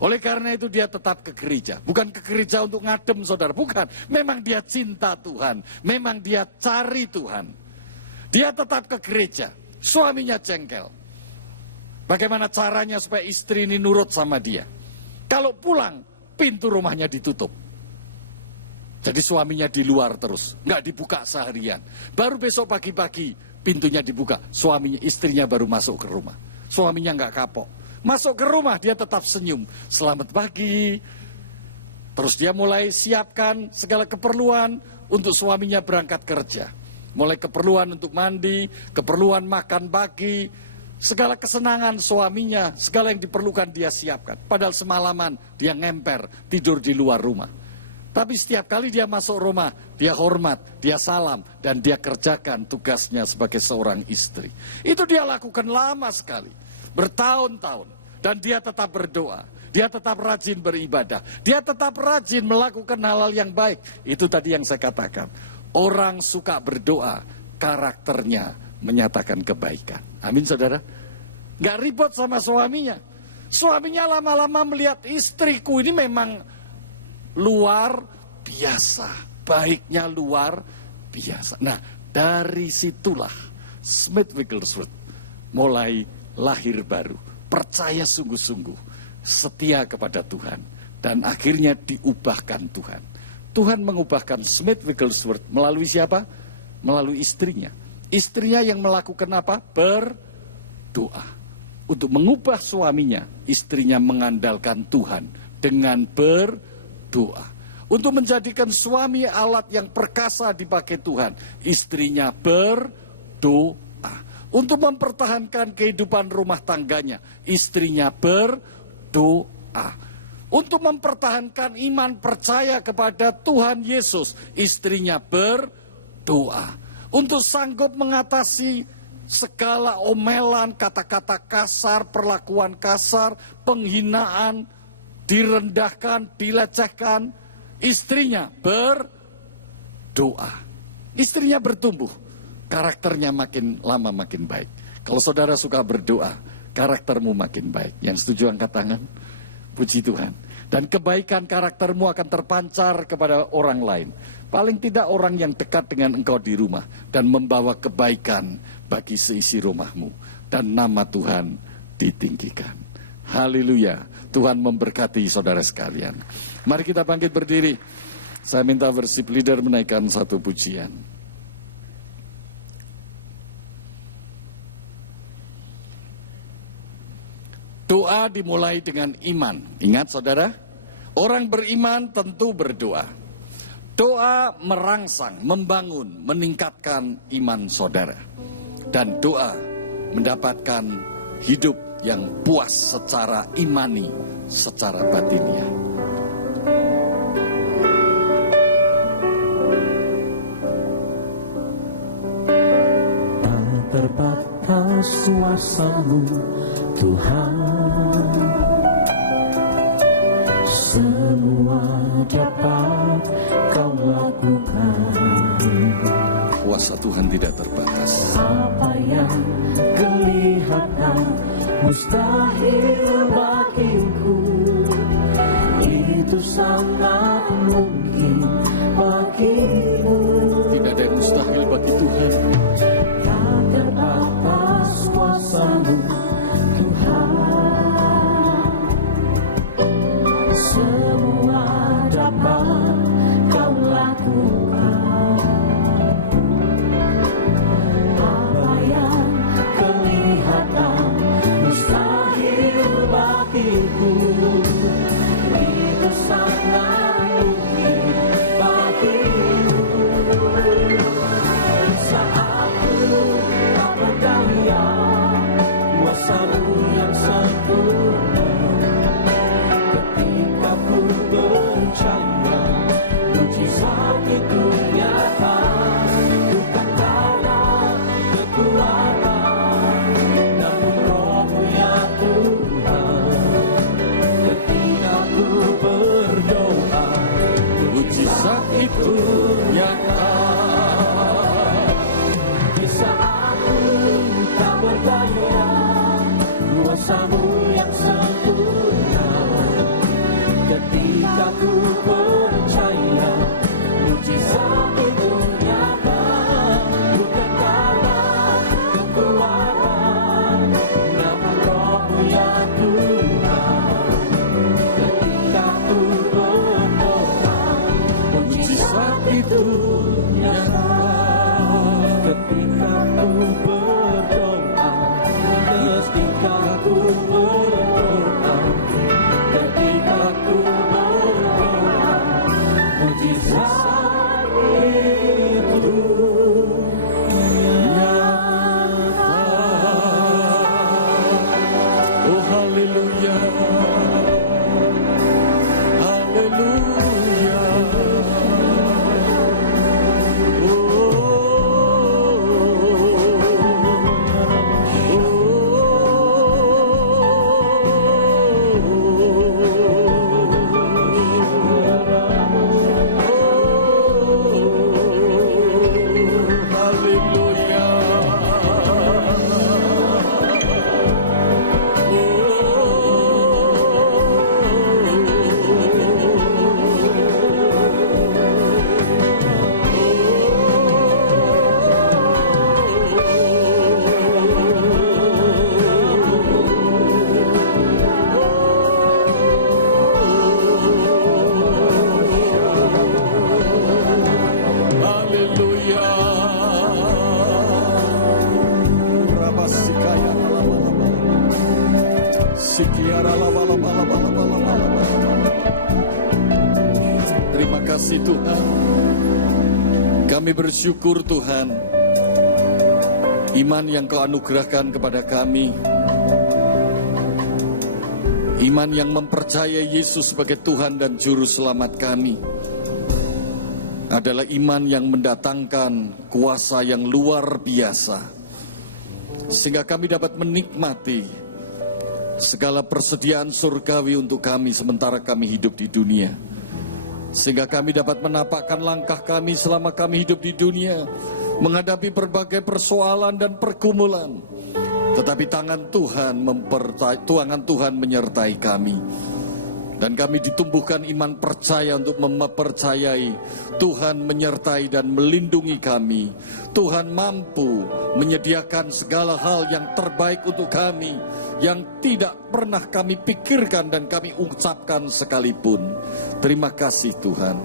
Oleh karena itu dia tetap ke gereja. Bukan ke gereja untuk ngadem saudara, bukan. Memang dia cinta Tuhan. Memang dia cari Tuhan. Dia tetap ke gereja. Suaminya jengkel. Bagaimana caranya supaya istri ini nurut sama dia? Kalau pulang, pintu rumahnya ditutup. Jadi suaminya di luar terus. Nggak dibuka seharian. Baru besok pagi-pagi pintunya dibuka. Suaminya, istrinya baru masuk ke rumah. Suaminya nggak kapok. Masuk ke rumah dia tetap senyum. Selamat pagi. Terus dia mulai siapkan segala keperluan untuk suaminya berangkat kerja. Mulai keperluan untuk mandi, keperluan makan pagi, segala kesenangan suaminya, segala yang diperlukan dia siapkan. Padahal semalaman dia ngemper, tidur di luar rumah. Tapi setiap kali dia masuk rumah, dia hormat, dia salam, dan dia kerjakan tugasnya sebagai seorang istri. Itu dia lakukan lama sekali, bertahun-tahun. Dan dia tetap berdoa, dia tetap rajin beribadah, dia tetap rajin melakukan hal-hal yang baik. Itu tadi yang saya katakan, orang suka berdoa, karakternya menyatakan kebaikan. Amin saudara. Nggak ribut sama suaminya. Suaminya lama-lama melihat istriku ini memang luar biasa, baiknya luar biasa. Nah, dari situlah Smith Wigglesworth mulai lahir baru, percaya sungguh-sungguh, setia kepada Tuhan, dan akhirnya diubahkan Tuhan. Tuhan mengubahkan Smith Wigglesworth melalui siapa? Melalui istrinya. Istrinya yang melakukan apa? Berdoa. Untuk mengubah suaminya, istrinya mengandalkan Tuhan dengan berdoa. Untuk menjadikan suami alat yang perkasa dipakai Tuhan, istrinya berdoa. Untuk mempertahankan kehidupan rumah tangganya, istrinya berdoa. Untuk mempertahankan iman percaya kepada Tuhan Yesus, istrinya berdoa. Untuk sanggup mengatasi segala omelan, kata-kata kasar, perlakuan kasar, penghinaan, direndahkan, dilecehkan, istrinya berdoa. Istrinya bertumbuh, karakternya makin lama makin baik. Kalau saudara suka berdoa, karaktermu makin baik. Yang setuju angkat tangan. Puji Tuhan. Dan kebaikan karaktermu akan terpancar kepada orang lain. Paling tidak orang yang dekat dengan engkau di rumah. Dan membawa kebaikan bagi seisi rumahmu. Dan nama Tuhan ditinggikan. Haleluya. Tuhan memberkati saudara sekalian. Mari kita bangkit berdiri. Saya minta worship leader menaikkan satu pujian. Doa dimulai dengan iman. Ingat saudara, orang beriman tentu berdoa. Doa merangsang, membangun, meningkatkan iman saudara. Dan doa mendapatkan hidup yang puas secara imani, secara batiniah. Tak terbatas kuasa-Mu, Tuhan, semua dapat Kau lakukan. Kuasa Tuhan tidak terbatas. Apa yang kelihatan mustahil bagiku, itu sangat mungkin bagimu. Tidak ada yang mustahil bagi Tuhan. Tak terbatas kuasa-Mu, semua dapat Kau lakukan. Apa yang kelihatan mustahil bagiku, itu sangat mungkin bagimu. Saat ku tak berdaya, kuasa-Mu yang sempurna. Percaya mujizat itu nyata, bukan karena kekuatan, namun Roh-Mu ya Tuhan. Ketika ku berdoa, mujizat itu nyata. Di saat ku tak berdaya, kuasa-Mu yang sempurna. Ketika ku percaya, mujizat itu nyata, bukan karena kekuatan, namun Roh-Mu ya Tuhan. Ketika ku berdoa, mujizat itu nyata. Ketika ku berdoa, ketika ku berdoa, ketika ku berdoa, mujizat itu nyata. Oh haleluya, haleluya. Terima kasih Tuhan. Kami bersyukur Tuhan, iman yang Kau anugerahkan kepada kami, iman yang mempercayai Yesus sebagai Tuhan dan Juru Selamat kami, adalah iman yang mendatangkan kuasa yang luar biasa, sehingga kami dapat menikmati segala persediaan surgawi untuk kami sementara kami hidup di dunia. Sehingga kami dapat menapakkan langkah kami selama kami hidup di dunia, menghadapi berbagai persoalan dan pergumulan. Tetapi tangan Tuhan menyertai kami. Dan kami ditumbuhkan iman percaya untuk mempercayai Tuhan menyertai dan melindungi kami. Tuhan mampu menyediakan segala hal yang terbaik untuk kami, yang tidak pernah kami pikirkan dan kami ucapkan sekalipun. Terima kasih Tuhan.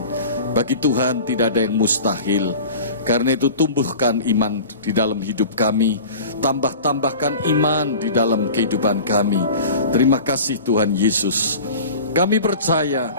Bagi Tuhan tidak ada yang mustahil. Karena itu tumbuhkan iman di dalam hidup kami, tambahkan iman di dalam kehidupan kami. Terima kasih Tuhan Yesus. Kami percaya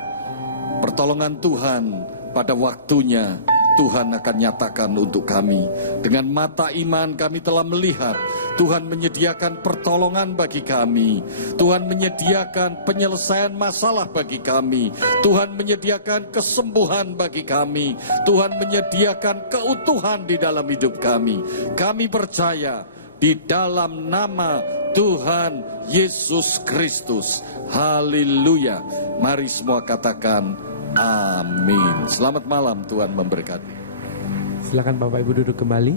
pertolongan Tuhan pada waktunya Tuhan akan nyatakan untuk kami. Dengan mata iman kami telah melihat Tuhan menyediakan pertolongan bagi kami. Tuhan menyediakan penyelesaian masalah bagi kami. Tuhan menyediakan kesembuhan bagi kami. Tuhan menyediakan keutuhan di dalam hidup kami. Kami percaya di dalam nama Tuhan Yesus Kristus. Haleluya. Mari semua katakan amin. Selamat malam, Tuhan memberkati. Silakan Bapak Ibu duduk kembali.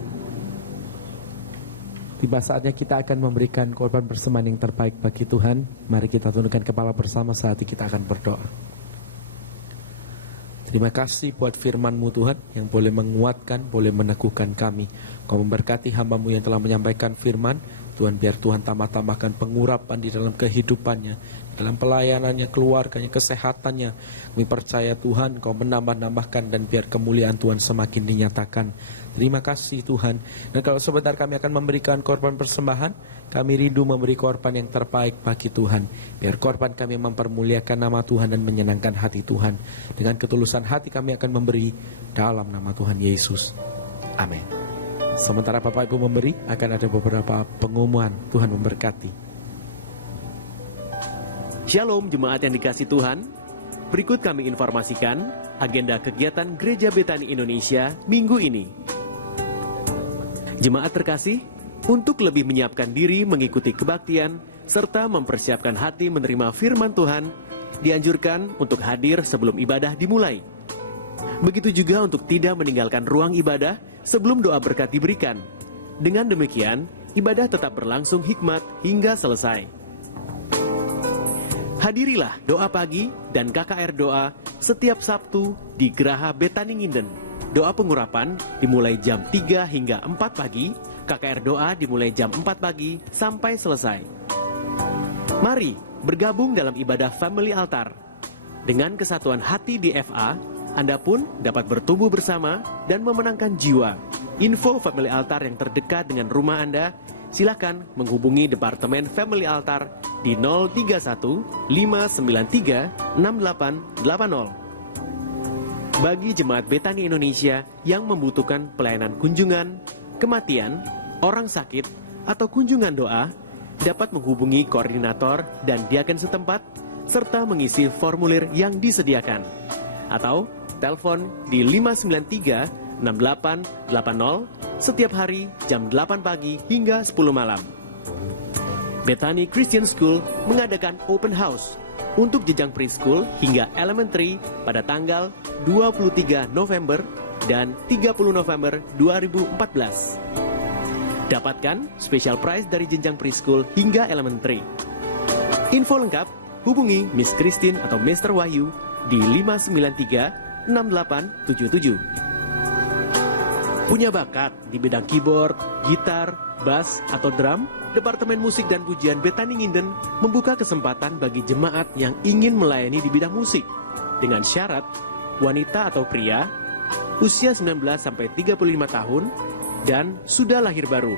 Tiba saatnya kita akan memberikan korban persembahan yang terbaik bagi Tuhan. Mari kita tundukkan kepala bersama, saat ini kita akan berdoa. Terima kasih buat firman-Mu Tuhan yang boleh menguatkan, boleh meneguhkan kami. Kau memberkati hamba-Mu yang telah menyampaikan firman. Tuhan, biar Tuhan tambah-tambahkan pengurapan di dalam kehidupannya, dalam pelayanannya, keluarganya, kesehatannya. Kami percaya Tuhan Kau menambah-nambahkan dan biar kemuliaan Tuhan semakin dinyatakan. Terima kasih Tuhan. Dan kalau sebentar kami akan memberikan korban persembahan, kami rindu memberi korban yang terbaik bagi Tuhan. Biar korban kami mempermuliakan nama Tuhan dan menyenangkan hati Tuhan. Dengan ketulusan hati kami akan memberi dalam nama Tuhan Yesus. Amin. Sementara Bapak Ibu memberi, akan ada beberapa pengumuman. Tuhan memberkati. Shalom jemaat yang dikasih Tuhan. Berikut kami informasikan agenda kegiatan Gereja Betani Indonesia minggu ini. Jemaat terkasih, untuk lebih menyiapkan diri mengikuti kebaktian serta mempersiapkan hati menerima firman Tuhan, dianjurkan untuk hadir sebelum ibadah dimulai. Begitu juga untuk tidak meninggalkan ruang ibadah sebelum doa berkat diberikan. Dengan demikian, ibadah tetap berlangsung hikmat hingga selesai. Hadirilah doa pagi dan KKR doa setiap Sabtu di Geraha Betani Nginden. Doa pengurapan dimulai jam 3 hingga 4 pagi, KKR doa dimulai jam 4 pagi sampai selesai. Mari bergabung dalam ibadah Family Altar. Dengan kesatuan hati di FA, Anda pun dapat bertumbuh bersama dan memenangkan jiwa. Info Family Altar yang terdekat dengan rumah Anda, silakan menghubungi Departemen Family Altar di 031 593 6880. Bagi jemaat Betani Indonesia yang membutuhkan pelayanan kunjungan, kematian, orang sakit, atau kunjungan doa, dapat menghubungi koordinator dan diaken setempat, serta mengisi formulir yang disediakan. Atau telepon di 593-6880 setiap hari jam 8 pagi hingga 10 malam. Betani Christian School mengadakan open house untuk jenjang preschool hingga elementary pada tanggal 23 November dan 30 November 2014. Dapatkan special price dari jenjang preschool hingga elementary. Info lengkap hubungi Miss Christine atau Mr. Wahyu di 593-6877. Punya bakat di bidang keyboard, gitar, bass, atau drum? Departemen Musik dan Pujian Betani Nginden membuka kesempatan bagi jemaat yang ingin melayani di bidang musik dengan syarat wanita atau pria, usia 19-35 tahun, dan sudah lahir baru.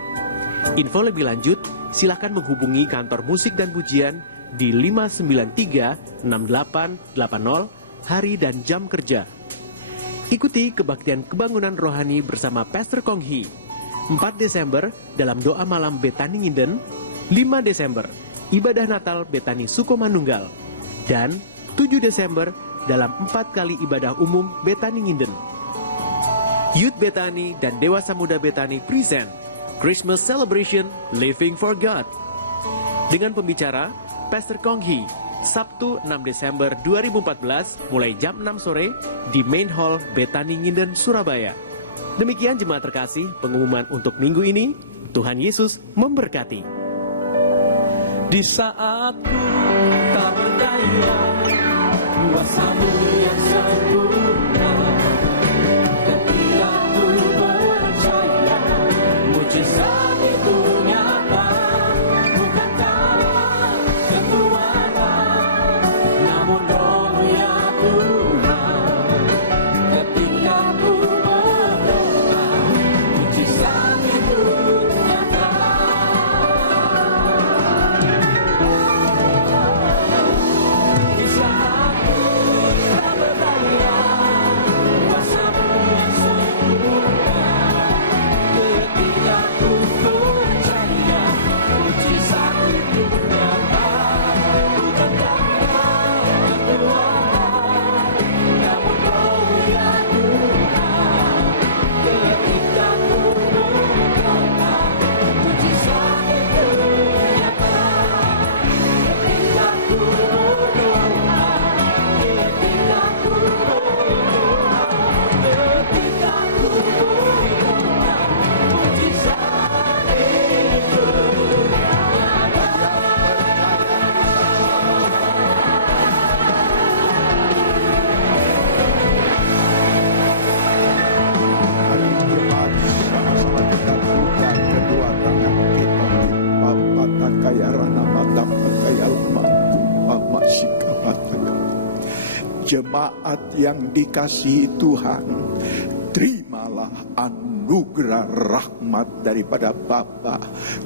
Info lebih lanjut, silakan menghubungi kantor musik dan pujian di 593-6880 hari dan jam kerja. Ikuti kebaktian kebangunan rohani bersama Pastor Kong Hee. 4 Desember dalam doa malam Betani Nginden, 5 Desember ibadah Natal Betani Sukomanunggal, dan 7 Desember dalam 4 kali ibadah umum Betani Nginden. Youth Betani dan Dewasa Muda Betani present Christmas Celebration Living for God. Dengan pembicara Pastor Kong Hee, Sabtu 6 Desember 2014 mulai jam 6 sore di Main Hall Betani Nginden, Surabaya. Demikian jemaat terkasih pengumuman untuk minggu ini. Tuhan Yesus memberkati. Di saat ku tak berdaya, kuasa-Mu yang sempurna, ketika ku percaya mujizat itu nyata, bukan karena kekuatan, namun Roh ya Tuhan. Ketika ku berdoa, mujizat itu nyata. Di saat ku tak berdaya, kuasa-Mu yang sempurna, ketika ku percaya mujizat itu nyata, bukan karena kekuatan, namun Roh ya Tuhan. Ketika ku berdoa, mujizat itu nyata. Ketika ku berdoa, ketika ku berdoa, ketika ku berdoa, mujizat itu Mari jemaat sama-sama kita buka kedua tangan kita. Bapak takaya rana mata takaya lematu mama sikapataka. Jemaat yang dikasihi Tuhan, terimalah anugerah rahmat daripada Bapa,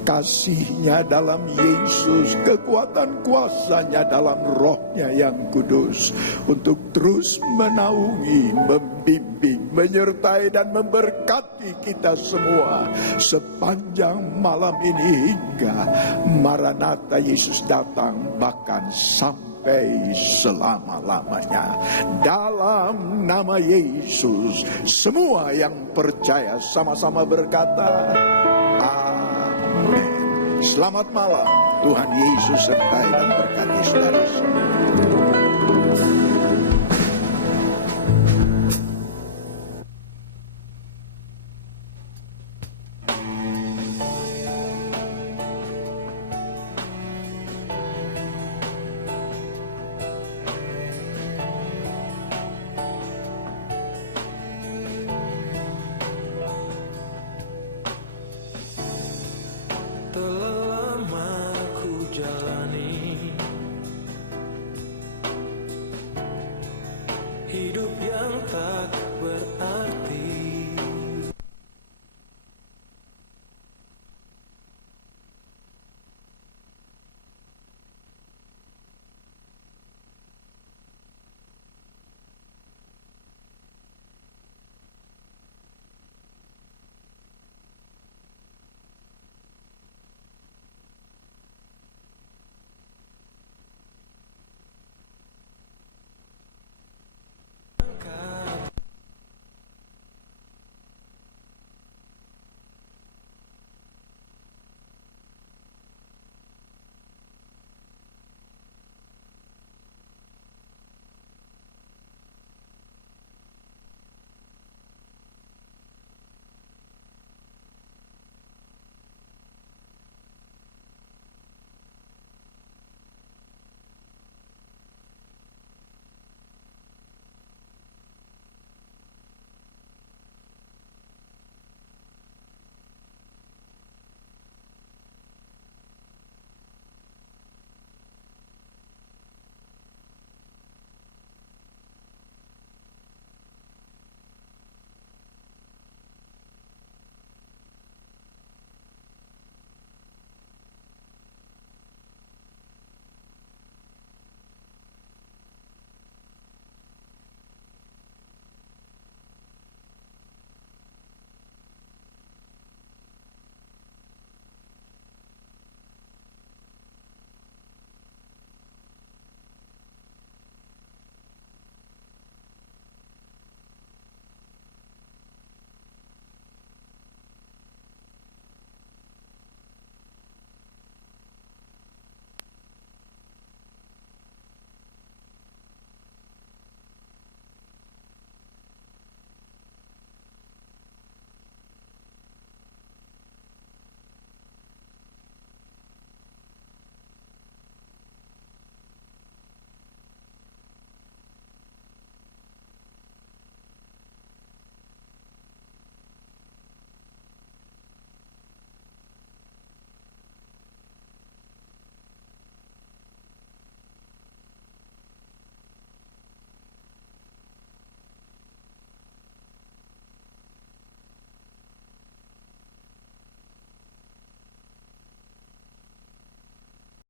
kasihnya dalam Yesus, kekuatan kuasanya dalam Rohnya yang kudus, untuk terus menaungi, membimbing, menyertai dan memberkati kita semua sepanjang malam ini hingga Maranatha Yesus datang, bahkan sampai selama-lamanya. Dalam nama Yesus, semua yang percaya sama-sama berkata amin. Selamat malam, Tuhan Yesus sertai dan berkati saudara semua. telah lama ku jalani hidup yang tak